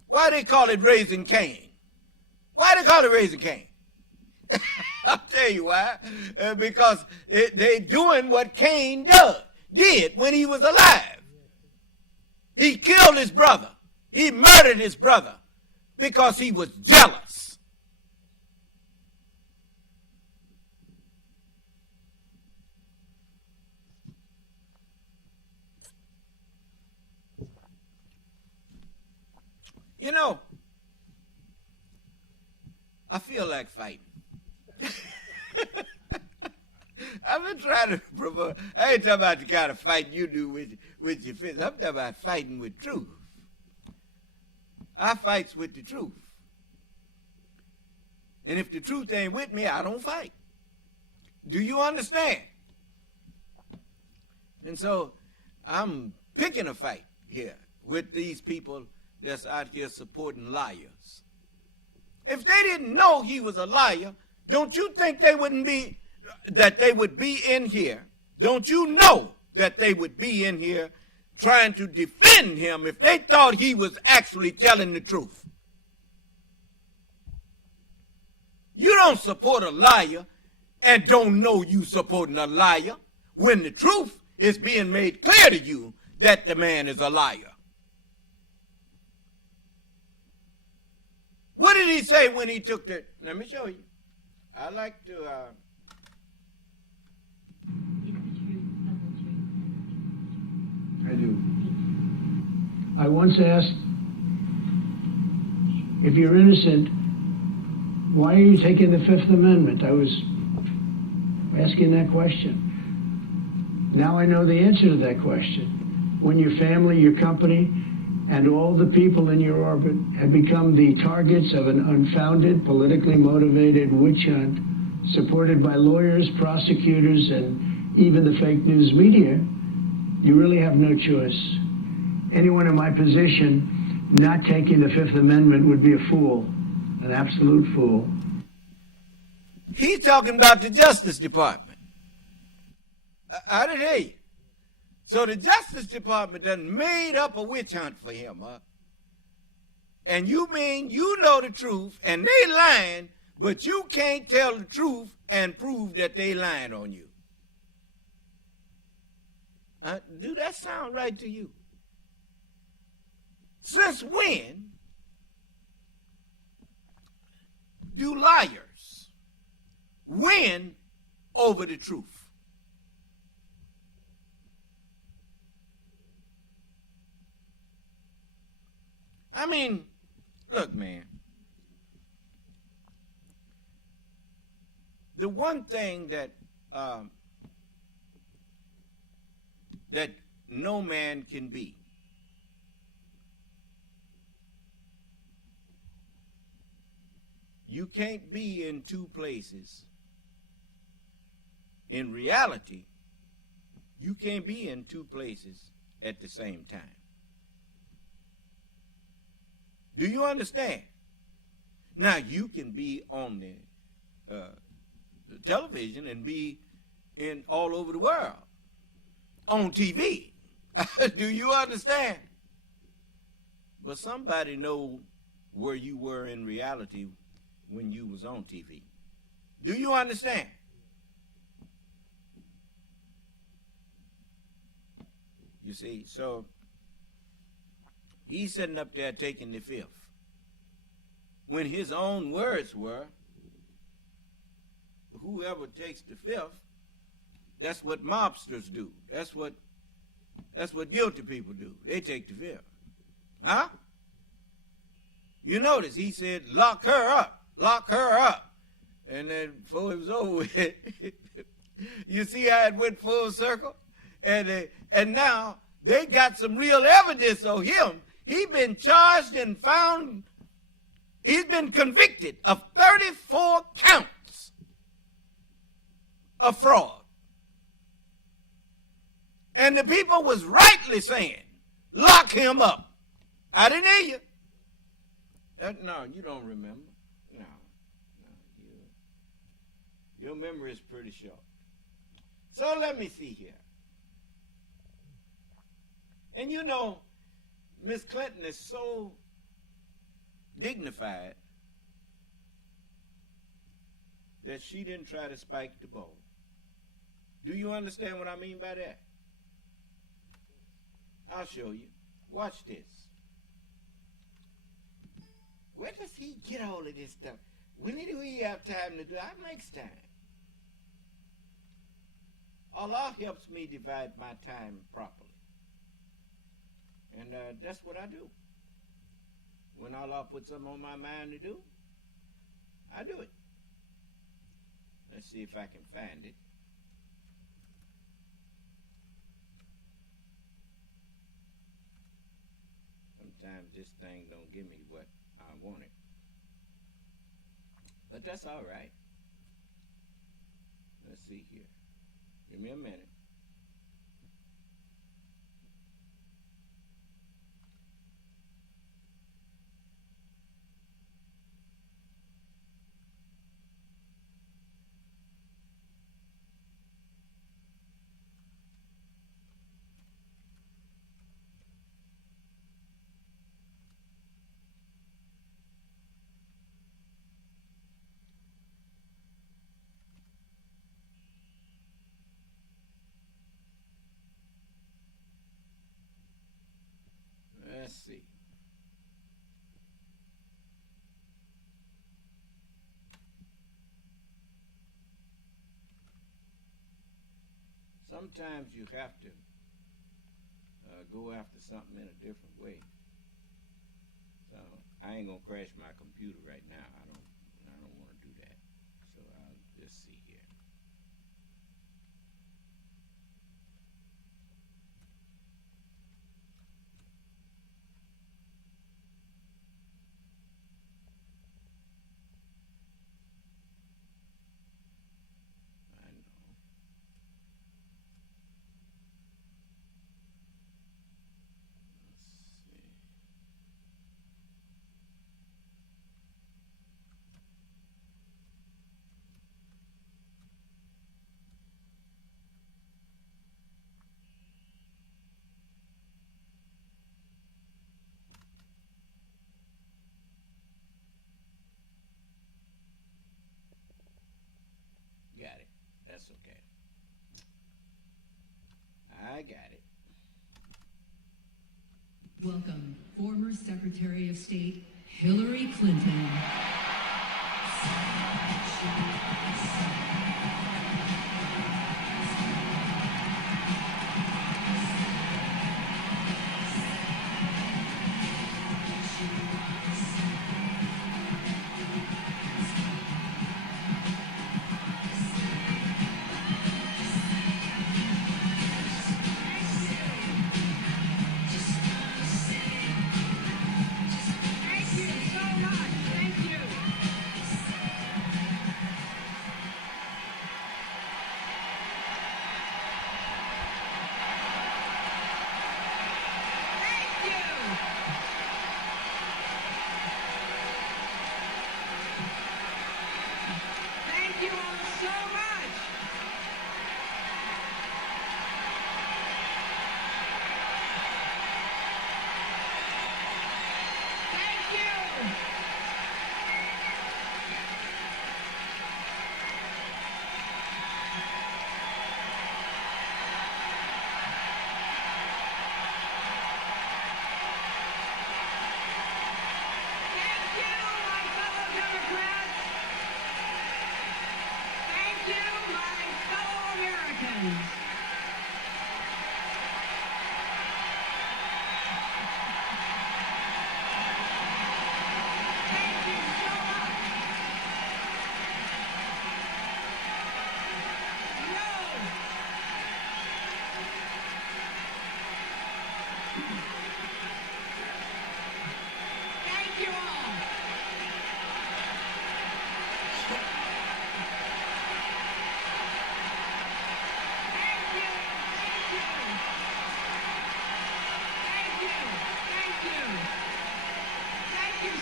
Why they call it raising Cain? Why they call it raising Cain? I'll tell you why. Because they doing what Cain did when he was alive. He killed his brother. He murdered his brother because he was jealous. You know, I feel like fighting. I've been trying to provoke. I ain't talking about the kind of fighting you do with your fists. I'm talking about fighting with truth. I fights with the truth. And if the truth ain't with me, I don't fight. Do you understand? And so I'm picking a fight here with these people that's out here supporting liars. If they didn't know he was a liar, don't you think they would be in here? Don't you know that they would be in here trying to defend him if they thought he was actually telling the truth? You don't support a liar and don't know you supporting a liar when the truth is being made clear to you that the man is a liar. What did he say when he took the... Let me show you. I like to... I do. I once asked, if you're innocent, why are you taking the Fifth Amendment? I was asking that question. Now I know the answer to that question. When your family, your company, and all the people in your orbit have become the targets of an unfounded, politically motivated witch hunt supported by lawyers, prosecutors, and even the fake news media, you really have no choice. Anyone in my position not taking the Fifth Amendment would be a fool, an absolute fool. He's talking about the Justice Department. I didn't hear you. So the Justice Department done made up a witch hunt for him, huh? And you mean you know the truth and they lying, but you can't tell the truth and prove that they lying on you. Do that sound right to you? Since when do liars win over the truth? I mean, look, man. The one thing that that no man can be you can't be in two places. In reality, you can't be in two places at the same time. Do you understand? Now, you can be on the television and be in all over the world on TV. Do you understand? But somebody know where you were in reality when you was on TV. Do you understand? You see, so he's sitting up there taking the fifth, when his own words were, whoever takes the fifth, that's what mobsters do. That's what guilty people do. They take the fifth. Huh? You notice he said, lock her up. Lock her up. And then before it was over with, You see how it went full circle? And now they got some real evidence on him. He's been charged and found, he's been convicted of 34 counts of fraud. And the people was rightly saying, lock him up. I didn't hear you. No, you don't remember. No, your memory is pretty short. So let me see here. And you know, Miss Clinton is so dignified that she didn't try to spike the ball. Do you understand what I mean by that? I'll show you. Watch this. Where does he get all of this stuff? When do we have time to do it? I makes time. Allah helps me divide my time properly. And that's what I do. When Allah puts something on my mind to do, I do it. Let's see if I can find it. Sometimes this thing don't give me what I wanted. But that's all right. Let's see here. Give me a minute. Let's see. Sometimes you have to go after something in a different way. So I ain't gonna crash my computer right now. I don't want to do that. So I'll just see here. Got it. That's okay. I got it. Welcome, former Secretary of State Hillary Clinton.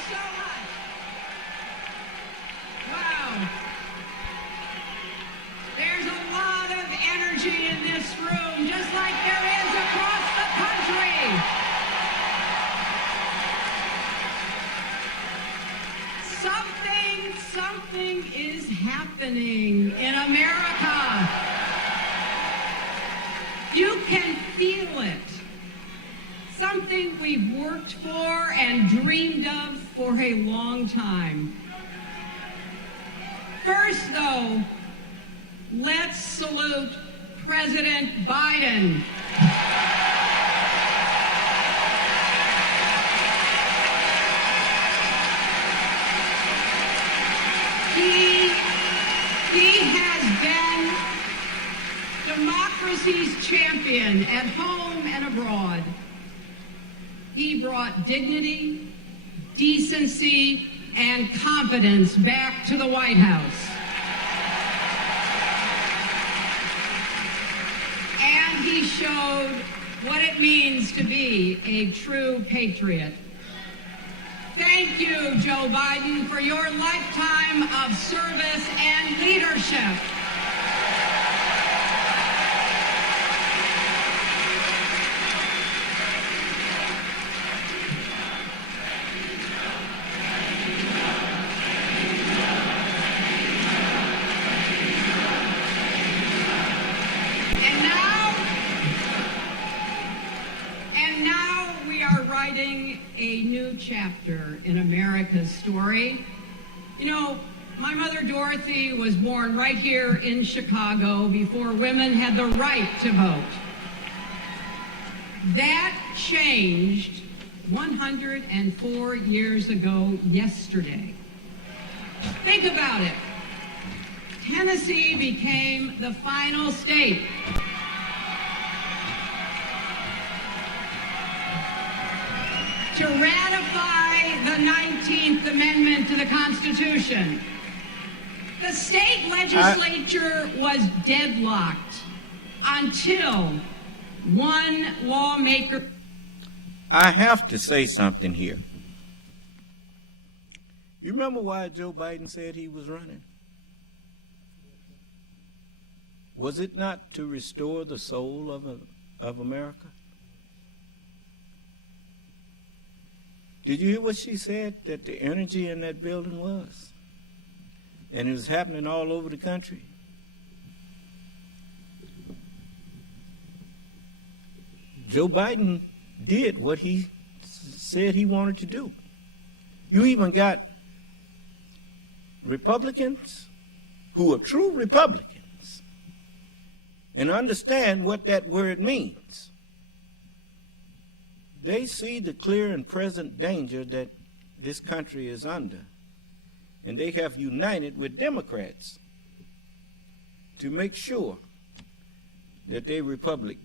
so much. Wow. There's a lot of energy in this room, just like there is across the country. Something is happening in America. You can feel it. Something we've worked for and dreamed of for a long time. First, though, let's salute President Biden. He has been democracy's champion at home and abroad. He brought dignity, decency, and confidence back to the White House. And he showed what it means to be a true patriot. Thank you, Joe Biden, for your lifetime of service and leadership. And now we are writing a new chapter in America's story. You know, my mother Dorothy was born right here in Chicago before women had the right to vote. That changed 104 years ago yesterday. Think about it. Tennessee became the final state. To ratify the 19th Amendment to the Constitution. The state legislature was deadlocked until one lawmaker... I have to say something here. You remember why Joe Biden said he was running? Was it not to restore the soul of America? Did you hear what she said, that the energy in that building was? And it was happening all over the country. Joe Biden did what he said he wanted to do. You even got Republicans who are true Republicans and understand what that word means. They see the clear and present danger that this country is under, and they have united with Democrats to make sure that their republic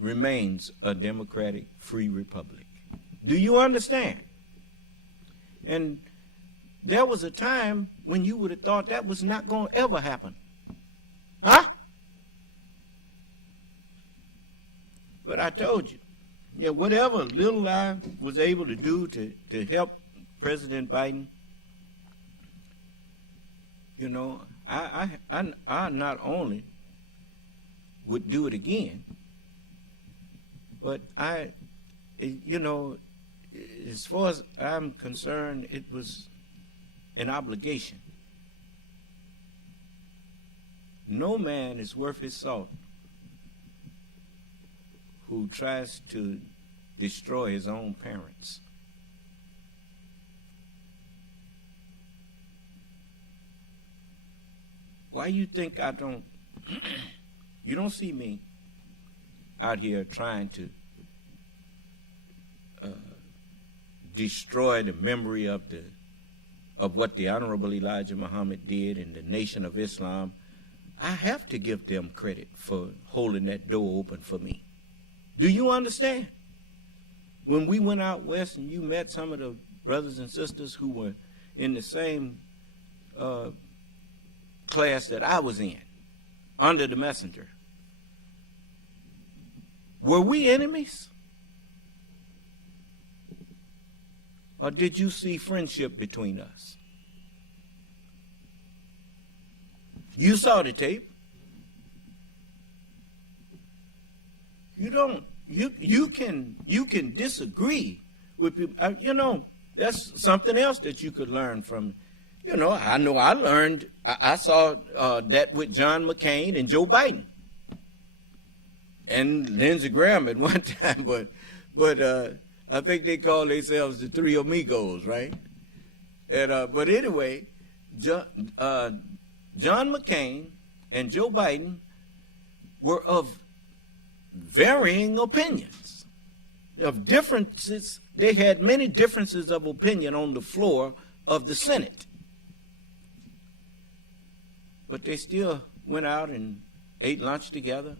remains a democratic, free republic. Do you understand? And there was a time when you would have thought that was not going to ever happen. Huh? But I told you, yeah, whatever little I was able to do to help President Biden, you know, I not only would do it again, but you know, as far as I'm concerned, it was an obligation. No man is worth his salt who tries to destroy his own parents. Why you think I don't, you don't see me out here trying to destroy the memory of what the Honorable Elijah Muhammad did in the Nation of Islam. I have to give them credit for holding that door open for me. Do you understand? When we went out west and you met some of the brothers and sisters who were in the same class that I was in, under the messenger, were we enemies? Or did you see friendship between us? You saw the tape. You can disagree with people. That's something else that you could learn from. I know I learned. I saw that with John McCain and Joe Biden and Lindsey Graham at one time, but I think they call themselves the Three Amigos, right? And but anyway, John McCain and Joe Biden were of varying opinions, of differences. They had many differences of opinion on the floor of the Senate. But they still went out and ate lunch together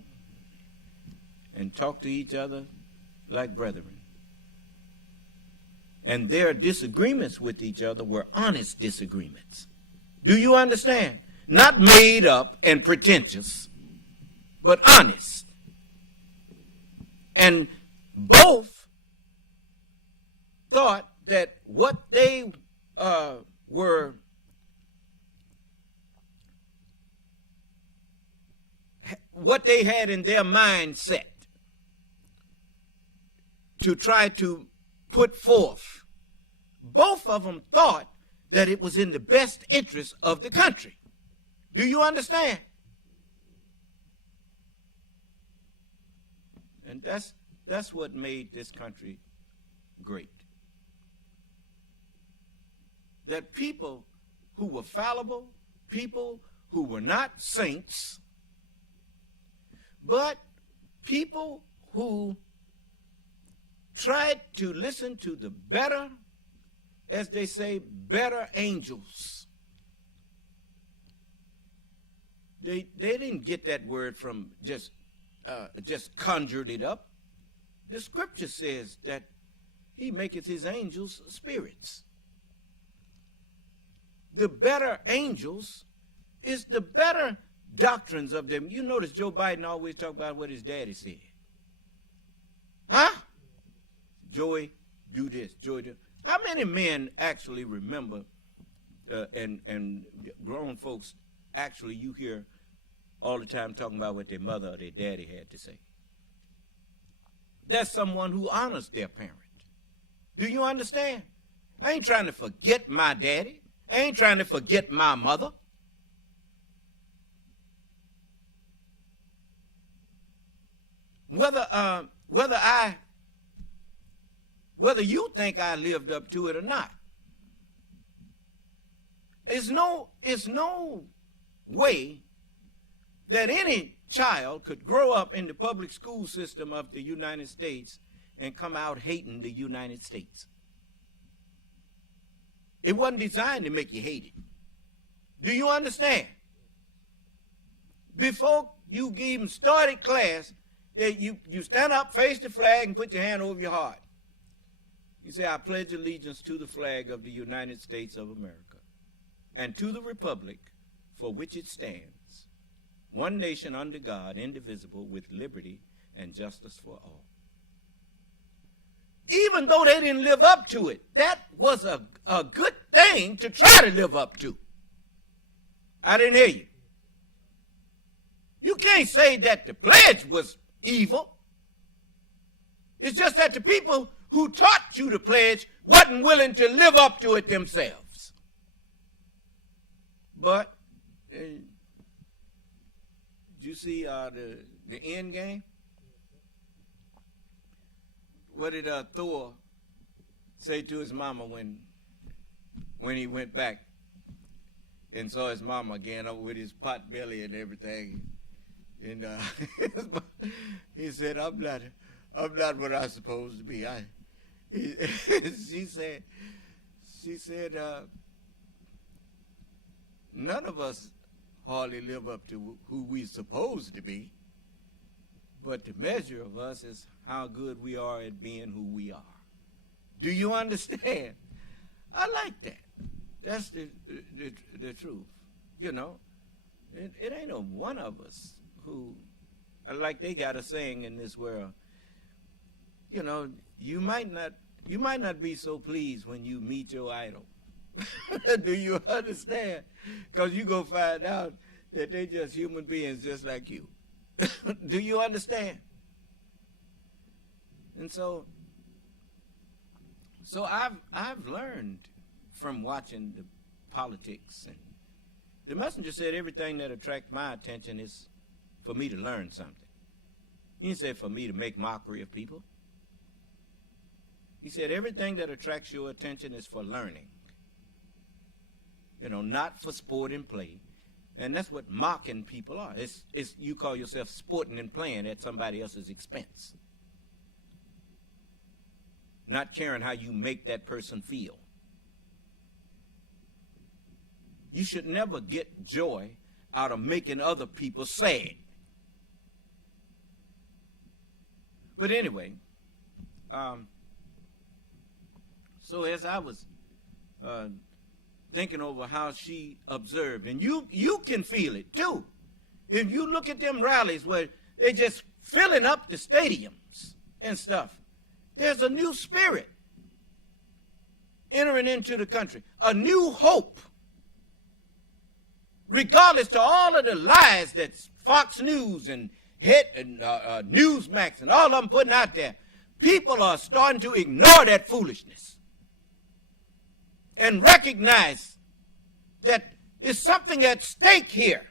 and talked to each other like brethren. And their disagreements with each other were honest disagreements. Do you understand? Not made up and pretentious, but honest. And both thought that what they had in their mindset to try to put forth, both of them thought that it was in the best interest of the country. Do you understand? And that's what made this country great. That people who were fallible, people who were not saints, but people who tried to listen to the better, as they say, better angels. They didn't get that word from just conjured it up. The scripture says that he maketh his angels spirits. The better angels is the better doctrines of them. You notice Joe Biden always talk about what his daddy said. Huh? Joey, do this. Joey, do. How many men actually remember, and grown folks actually you hear all the time talking about what their mother or their daddy had to say? That's someone who honors their parent. Do you understand? I ain't trying to forget my daddy. I ain't trying to forget my mother. Whether you think I lived up to it or not, it's no way that any child could grow up in the public school system of the United States and come out hating the United States. It wasn't designed to make you hate it. Do you understand? Before you even started class, you stand up, face the flag, and put your hand over your heart. You say, I pledge allegiance to the flag of the United States of America and to the republic for which it stands, one nation under God, indivisible, with liberty and justice for all. Even though they didn't live up to it, that was a good thing to try to live up to. I didn't hear you. You can't say that the pledge was evil. It's just that the people who taught you to pledge wasn't willing to live up to it themselves. But did you see the end game? What did Thor say to his mama when he went back and saw his mama again with his pot belly and everything? And he said, I'm not what I'm supposed to be. She said, none of us hardly live up to who we're supposed to be, but the measure of us is how good we are at being who we are. Do you understand? I like that. That's the truth. You know, it ain't a one of us who, like they got a saying in this world, you know, you might not you might not be so pleased when you meet your idol. Do you understand? Because you go find out that they're just human beings just like you. Do you understand? And so I've learned from watching the politics, and the messenger said everything that attracts my attention is for me to learn something. He didn't say for me to make mockery of people. He said everything that attracts your attention is for learning. You know, not for sport and play. And that's what mocking people are. It's you call yourself sporting and playing at somebody else's expense. Not caring how you make that person feel. You should never get joy out of making other people sad. But anyway, so as I was thinking over how she observed, and you can feel it too. If you look at them rallies where they're just filling up the stadiums and stuff, there's a new spirit entering into the country, a new hope. Regardless to all of the lies that Fox News and Newsmax and all of them putting out there, people are starting to ignore that foolishness and recognize that there's something at stake here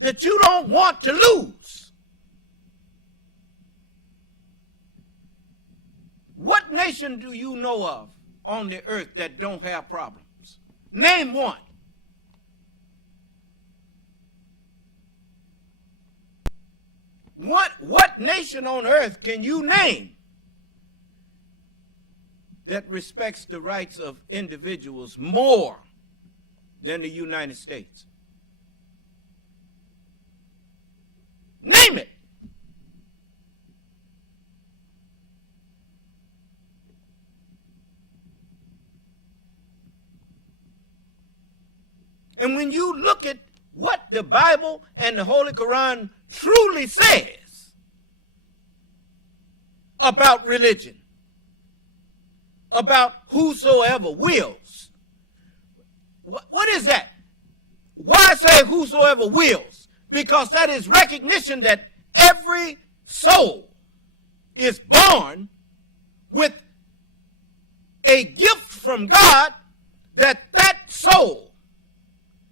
that you don't want to lose. What nation do you know of on the earth that don't have problems? Name one. What nation on earth can you name that respects the rights of individuals more than the United States? Name it. And when you look at what the Bible and the Holy Quran truly says about religion, about whosoever wills, what is that? Why say whosoever wills? Because that is recognition that every soul is born with a gift from God, that soul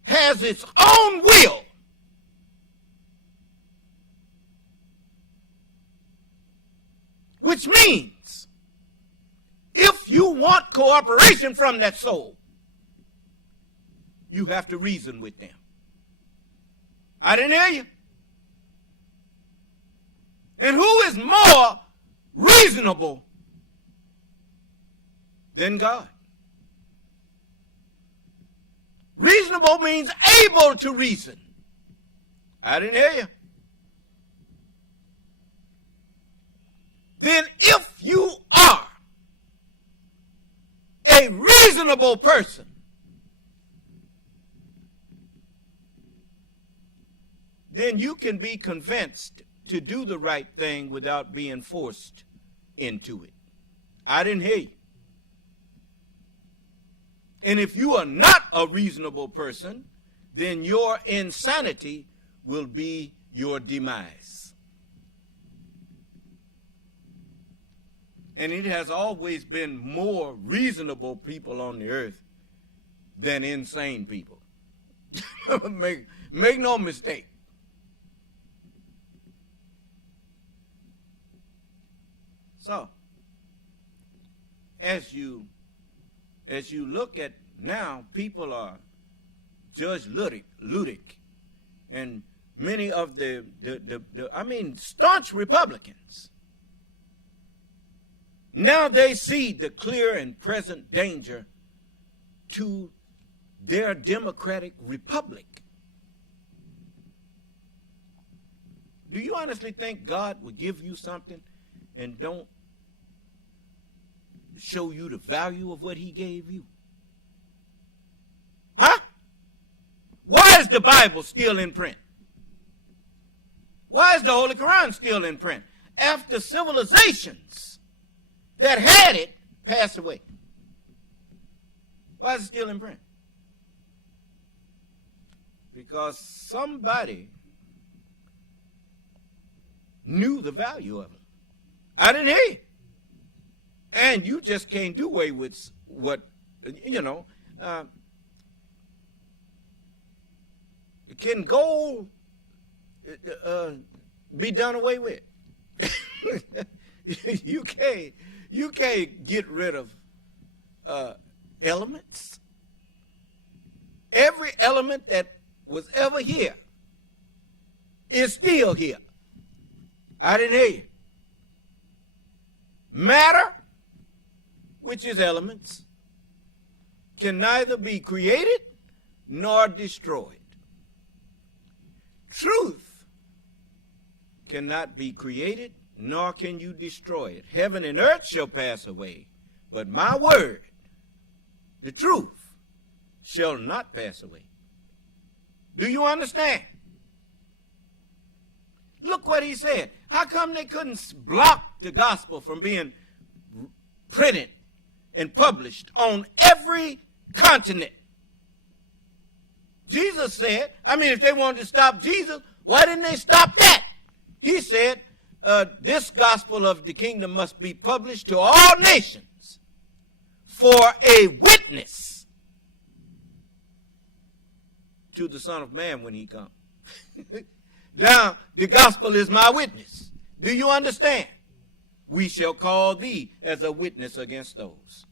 has its own will. Which means, if you want cooperation from that soul, you have to reason with them. I didn't hear you. And who is more reasonable than God? Reasonable means able to reason. I didn't hear you. Then if you are a reasonable person, then you can be convinced to do the right thing without being forced into it. I didn't hear you. And if you are not a reasonable person, then your insanity will be your demise. And it has always been more reasonable people on the earth than insane people. Make no mistake. So, as you look at now, people are Judge Ludick and many of the staunch Republicans. Now they see the clear and present danger to their democratic republic. Do you honestly think God would give you something and don't show you the value of what he gave you? Huh? Why is the Bible still in print? Why is the Holy Quran still in print? After civilizations that had it passed away. Why is it still in print? Because somebody knew the value of it. I didn't hear you. And you just can't do away with what, can gold be done away with? You can't get rid of elements. Every element that was ever here is still here. I didn't hear you. Matter, which is elements, can neither be created nor destroyed. Truth cannot be created, nor can you destroy it. Heaven and earth shall pass away, but my word, the truth, shall not pass away. Do you understand? Look what he said. How come they couldn't block the gospel from being printed and published on every continent? Jesus said, if they wanted to stop Jesus, why didn't they stop that? He said, this gospel of the kingdom must be published to all nations for a witness to the Son of Man when he comes. Now, the gospel is my witness. Do you understand? We shall call thee as a witness against those.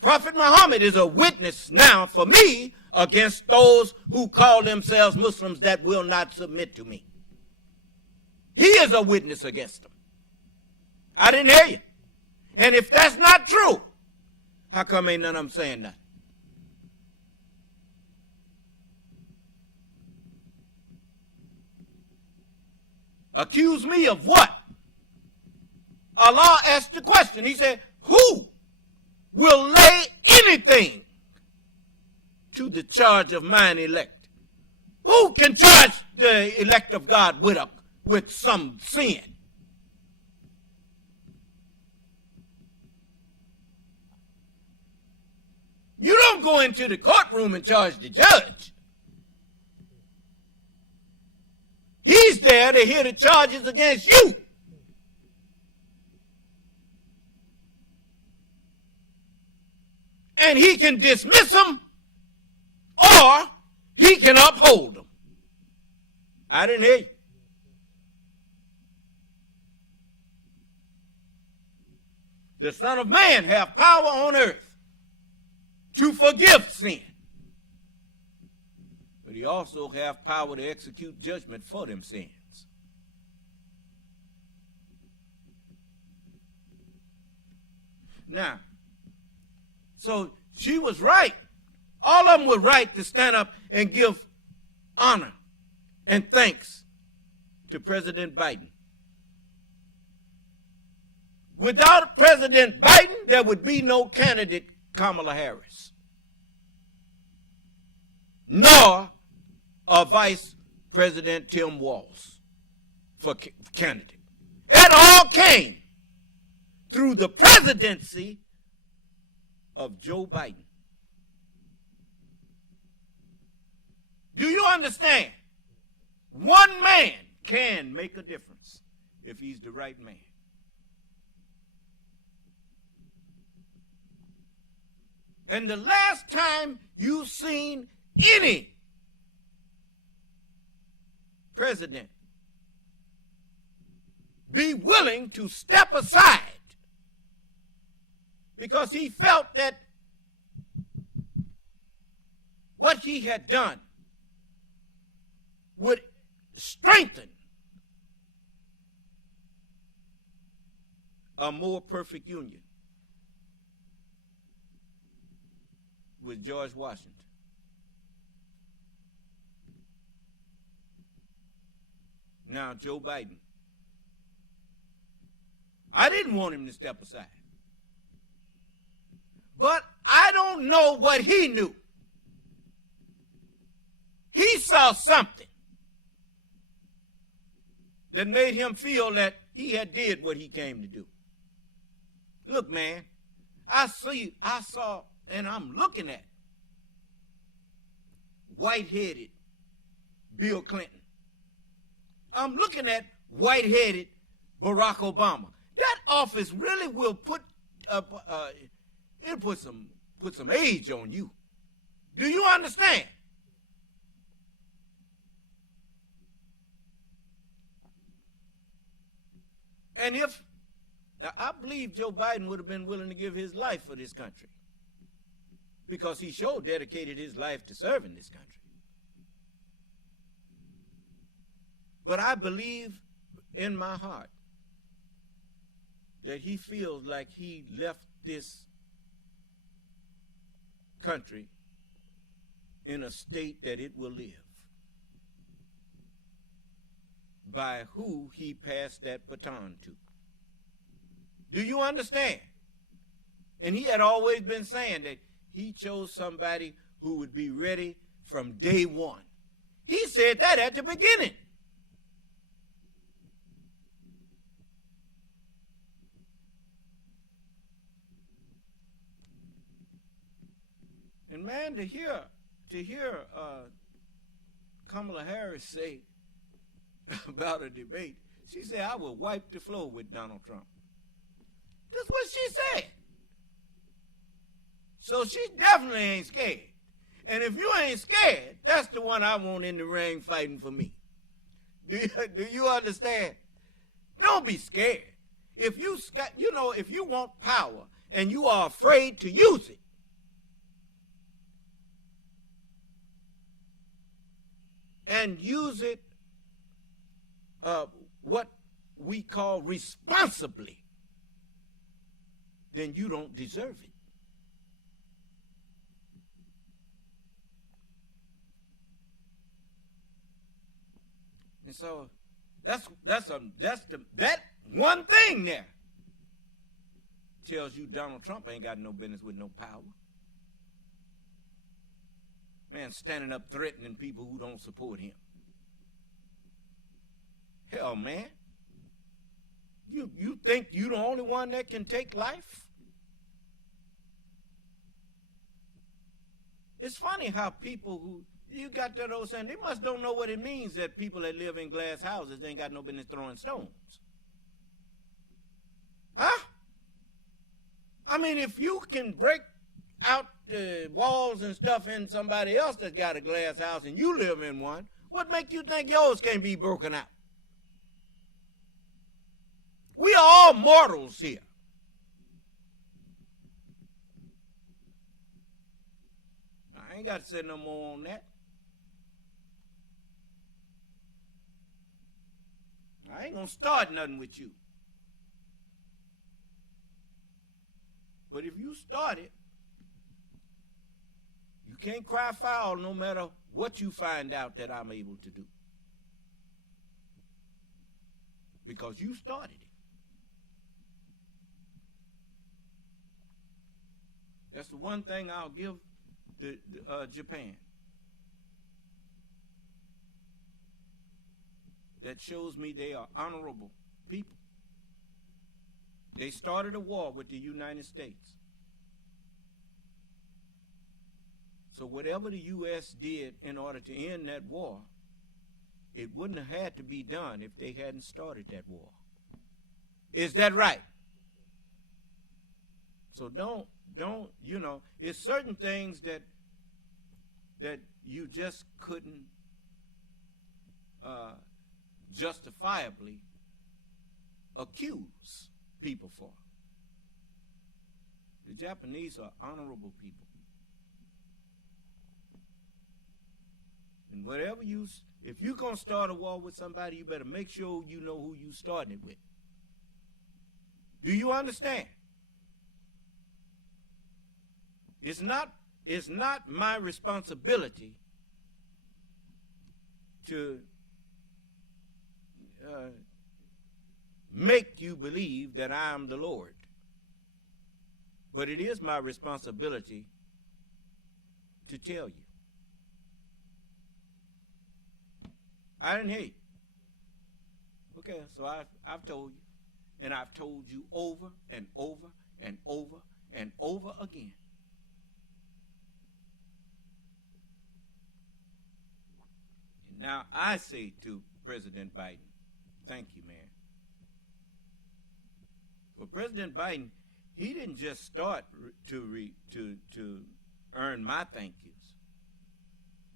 Prophet Muhammad is a witness now for me against those who call themselves Muslims that will not submit to me. He is a witness against them. I didn't hear you. And if that's not true, how come ain't none of them saying nothing? Accuse me of what? Allah asked the question. He said, who will lay anything to the charge of mine elect? Who can charge the elect of God with some sin? You don't go into the courtroom and charge the judge. He's there to hear the charges against you. And he can dismiss them or he can uphold them. I didn't hear you. The Son of Man have power on earth to forgive sin. But he also have power to execute judgment for them sins. Now, so she was right. All of them were right to stand up and give honor and thanks to President Biden. Without President Biden, there would be no candidate Kamala Harris, nor a Vice President Tim Walz for candidate. It all came through the presidency of Joe Biden. Do you understand? One man can make a difference if he's the right man. And the last time you seen any president be willing to step aside because he felt that what he had done would strengthen a more perfect union with George Washington. Now, Joe Biden. I didn't want him to step aside. But I don't know what he knew. He saw something that made him feel that he had did what he came to do. Look, man, I saw, and I'm looking at white-headed Bill Clinton. I'm looking at white-headed Barack Obama. That office really will put some age on you. Do you understand? And I believe Joe Biden would have been willing to give his life for this country, because he sure dedicated his life to serving this country. But I believe in my heart that he feels like he left this country in a state that it will live, by who he passed that baton to. Do you understand? And he had always been saying that he chose somebody who would be ready from day one. He said that at the beginning. And man, to hear Kamala Harris say about a debate, she said, I will wipe the floor with Donald Trump. That's what she said. So she definitely ain't scared. And if you ain't scared, that's the one I want in the ring fighting for me. Do you understand? Don't be scared. If you want power and you are afraid to use it, and use it what we call responsibly, then you don't deserve it. And so that one thing there tells you Donald Trump ain't got no business with no power. Man, standing up threatening people who don't support him. Hell, man. You think you the only one that can take life? It's funny how people who, you got that old saying, they must don't know what it means that people that live in glass houses ain't got no business throwing stones. Huh? I mean, if you can break out the walls and stuff in somebody else that's got a glass house and you live in one, what make you think yours can't be broken out? We are all mortals here. I ain't got to say no more on that. I ain't going to start nothing with you. But if you start it, you can't cry foul no matter what you find out that I'm able to do. Because you started it. That's the one thing I'll give Japan. That shows me they are honorable people. They started a war with the United States. So whatever the U.S. did in order to end that war, it wouldn't have had to be done if they hadn't started that war. Is that right? So don't, it's certain things that you just couldn't justifiably accuse people for. The Japanese are honorable people. And if you're going to start a war with somebody, you better make sure you know who you're starting it with. Do you understand? It's not my responsibility to make you believe that I am the Lord. But it is my responsibility to tell you. I didn't hear you. Okay, so I've told you, and I've told you over and over and over and over again. And now I say to President Biden, thank you, man. For President Biden, he didn't just start to earn my thank yous.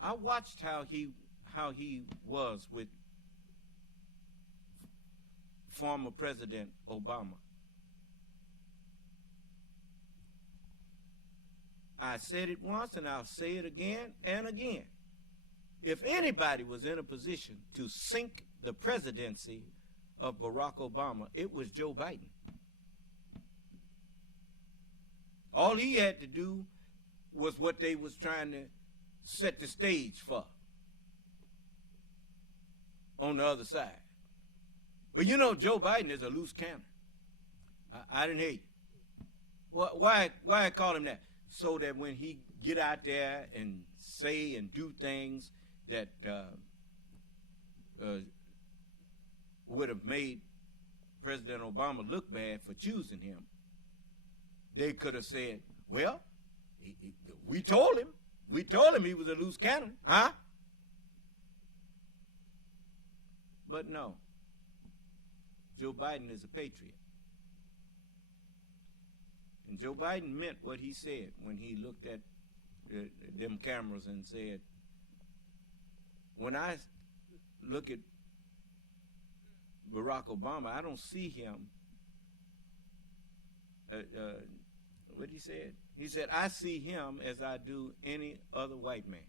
I watched how he was with former President Obama. I said it once and I'll say it again and again. If anybody was in a position to sink the presidency of Barack Obama, it was Joe Biden. All he had to do was what they was trying to set the stage for on the other side. But you know, Joe Biden is a loose cannon. I didn't hear you. Why I call him that? So that when he get out there and say and do things that would have made President Obama look bad for choosing him, they could have said, well, we told him he was a loose cannon, huh? But no, Joe Biden is a patriot. And Joe Biden meant what he said when he looked at them cameras and said, when I look at Barack Obama, I don't see him, what he said? He said, I see him as I do any other white man.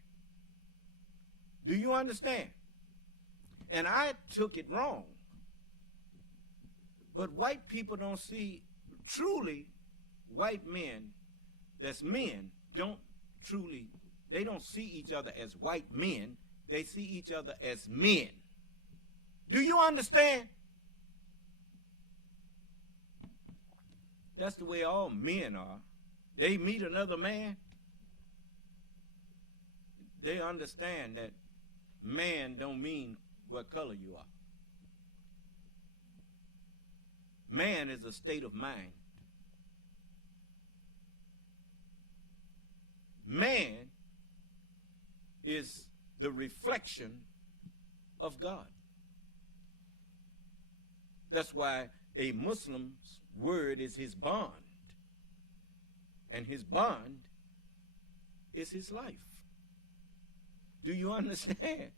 Do you understand? And I took it wrong. But white people don't see, truly, white men, that's men, they don't see each other as white men. They see each other as men. Do you understand? That's the way all men are. They meet another man, they understand that man don't mean what color you are. Man is a state of mind. Man is the reflection of God. That's why a Muslim's word is his bond. And his bond is his life. Do you understand?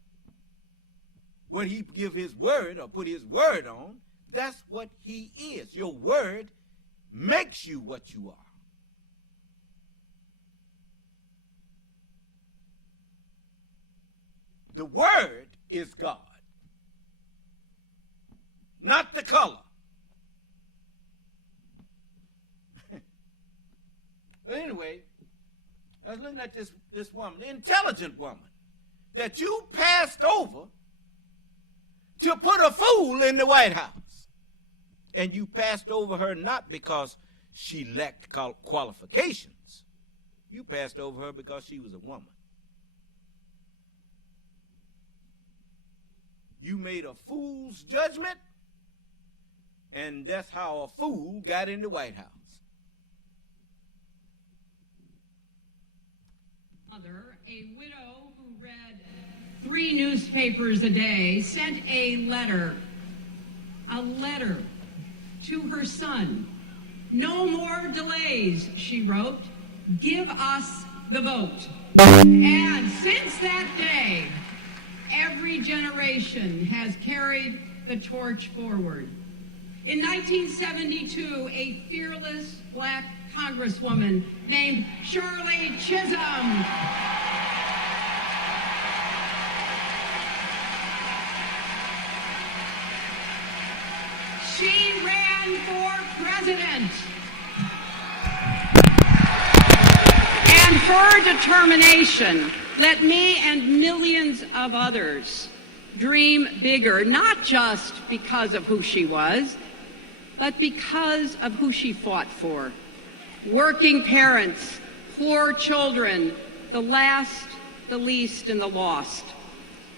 What he give his word or put his word on, that's what he is. Your word makes you what you are. The word is God, not the color. But anyway, I was looking at this woman, the intelligent woman, that you passed over to put a fool in the White House. And you passed over her not because she lacked qualifications. You passed over her because she was a woman. You made a fool's judgment, and that's how a fool got in the White House. A widow who read 3 newspapers a day sent a letter to her son. No more delays, she wrote. Give us the vote. And since that day, every generation has carried the torch forward. In 1972, a fearless black Congresswoman named Shirley Chisholm she ran for president. And her determination let me and millions of others dream bigger, not just because of who she was, but because of who she fought for. Working parents, poor children, the last, the least, and the lost.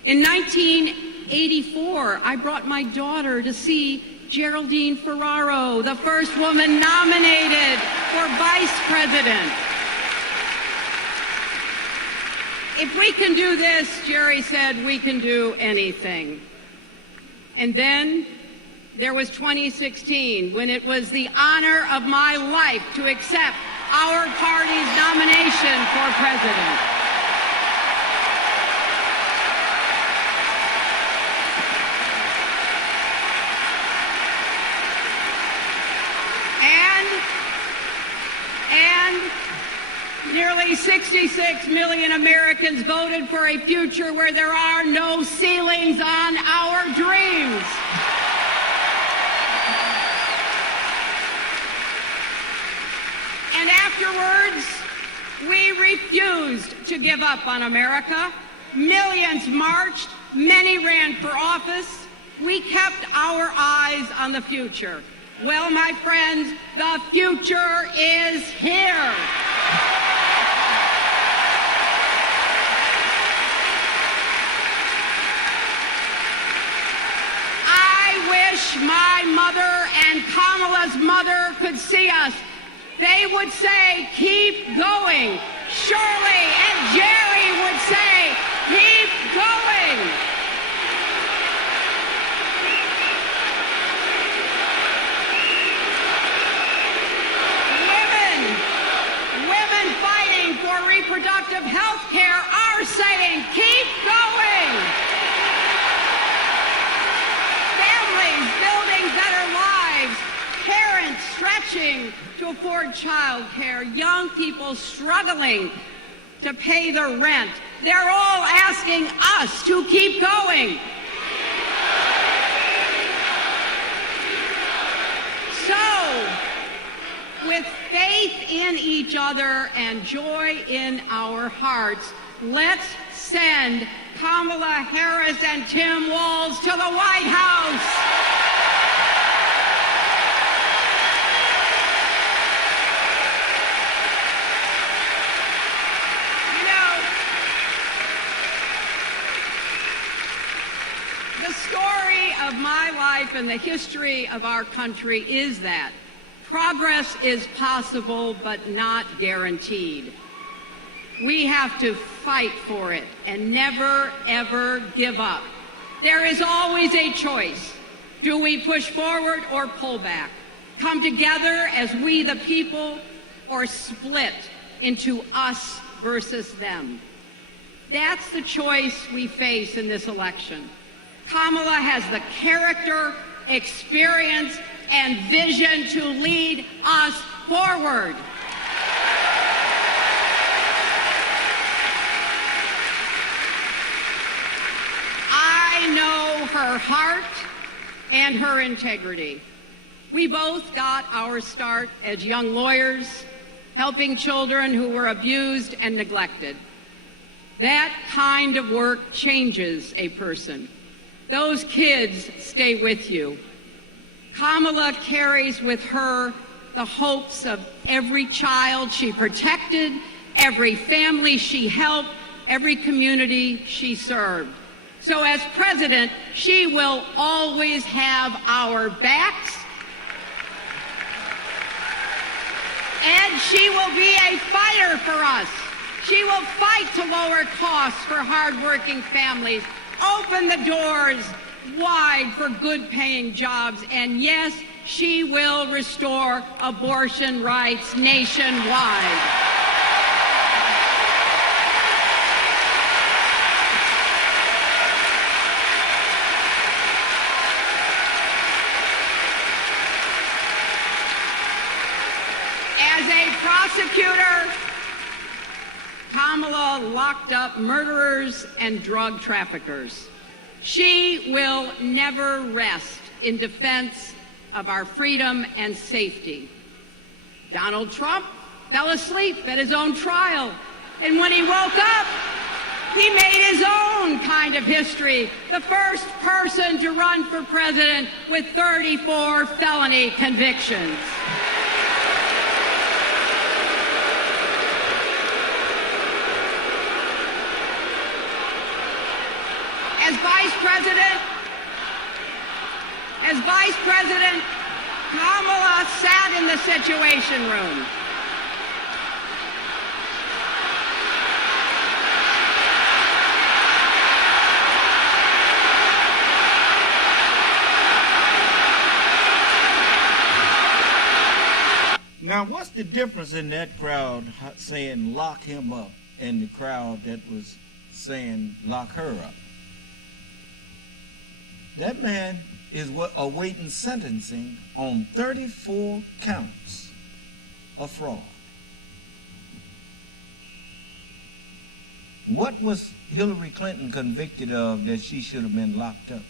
In 1984, I brought my daughter to see Geraldine Ferraro, the first woman nominated for vice president. If we can do this, Jerry said, we can do anything. And then there was 2016, when it was the honor of my life to accept our party's nomination for president. And nearly 66 million Americans voted for a future where there are no ceilings on our dreams. And afterwards, we refused to give up on America. Millions marched, many ran for office. We kept our eyes on the future. Well, my friends, the future is here. I wish my mother and Kamala's mother could see us. They would say, keep going. Shirley and Jerry would say, keep going. Women fighting for reproductive health care are saying, keep going. Families building better lives. Parents stretching to afford child care, young people struggling to pay their rent. They're all asking us to keep going. So, with faith in each other and joy in our hearts, let's send Kamala Harris and Tim Walz to the White House. The story of my life and the history of our country is that progress is possible but not guaranteed. We have to fight for it and never, ever give up. There is always a choice. Do we push forward or pull back? Come together as we the people, or split into us versus them? That's the choice we face in this election. Kamala has the character, experience, and vision to lead us forward. I know her heart and her integrity. We both got our start as young lawyers, helping children who were abused and neglected. That kind of work changes a person. Those kids stay with you. Kamala carries with her the hopes of every child she protected, every family she helped, every community she served. So as president, she will always have our backs, and she will be a fighter for us. She will fight to lower costs for hardworking families, open the doors wide for good-paying jobs, and yes, she will restore abortion rights nationwide. As a prosecutor, Kamala locked up murderers and drug traffickers. She will never rest in defense of our freedom and safety. Donald Trump fell asleep at his own trial, and when he woke up, he made his own kind of history, the first person to run for president with 34 felony convictions. as Vice President, Kamala sat in the Situation Room. Now, what's the difference in that crowd saying lock him up and the crowd that was saying lock her up? That man is awaiting sentencing on 34 counts of fraud. What was Hillary Clinton convicted of that she should have been locked up?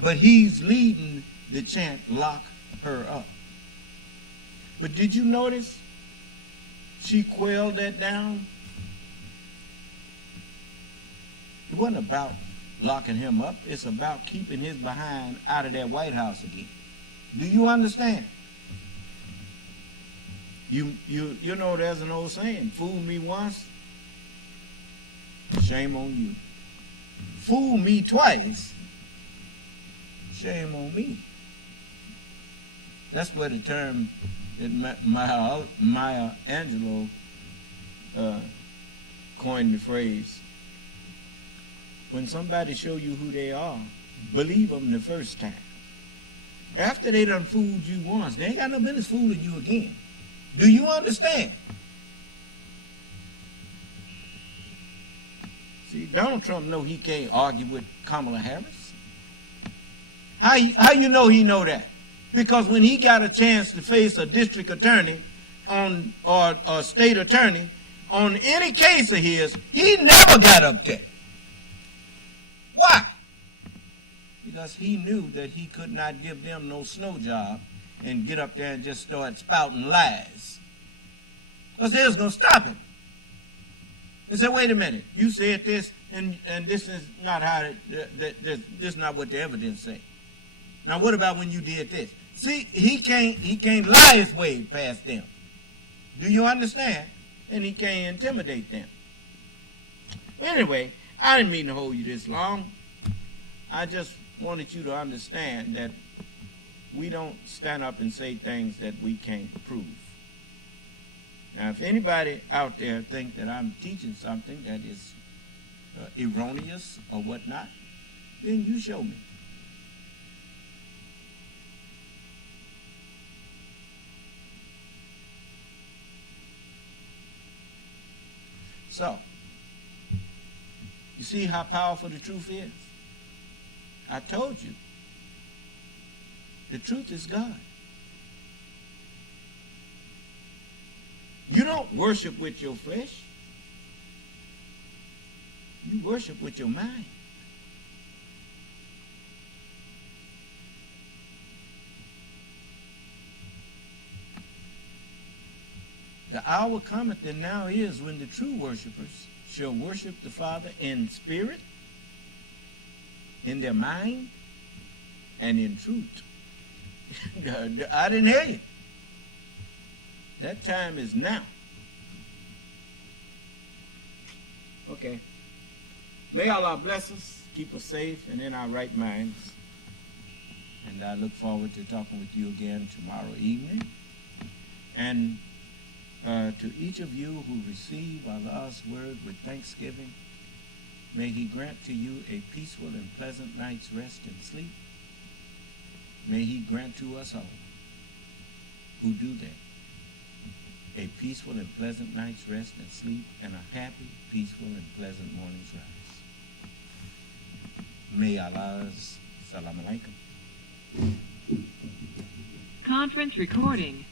But he's leading the chant, lock her up. But did you notice she quelled that down? It wasn't about locking him up. It's about keeping his behind out of that White House again. Do you understand? You know there's an old saying, fool me once, shame on you. Fool me twice, shame on me. That's where the term that Maya Angelou coined the phrase. When somebody show you who they are, believe them the first time. After they done fooled you once, they ain't got no business fooling you again. Do you understand? See, Donald Trump know he can't argue with Kamala Harris. How you know he know that? Because when he got a chance to face a district attorney or a state attorney on any case of his, he never got up there. Why? Because he knew that he could not give them no snow job and get up there and just start spouting lies. Because they was going to stop him. They said, wait a minute, you said this, and this is not how, this is not what the evidence say. Now what about when you did this? See, he can't lie his way past them. Do you understand? And he can't intimidate them. But anyway, I didn't mean to hold you this long. I just wanted you to understand that we don't stand up and say things that we can't prove. Now, if anybody out there think that I'm teaching something that is erroneous or whatnot, then you show me. So, you see how powerful the truth is? I told you. The truth is God. You don't worship with your flesh. You worship with your mind. The hour cometh, and now is, when the true worshipers shall worship the Father in spirit, in their mind, and in truth. I didn't hear you. That time is now. Okay. May Allah bless us, keep us safe, and in our right minds. And I look forward to talking with you again tomorrow evening. And to each of you who receive Allah's word with thanksgiving, may He grant to you a peaceful and pleasant night's rest and sleep. May He grant to us all who do that a peaceful and pleasant night's rest and sleep, and a happy, peaceful, and pleasant morning's rise. May Allah's salam alaikum. Conference recording.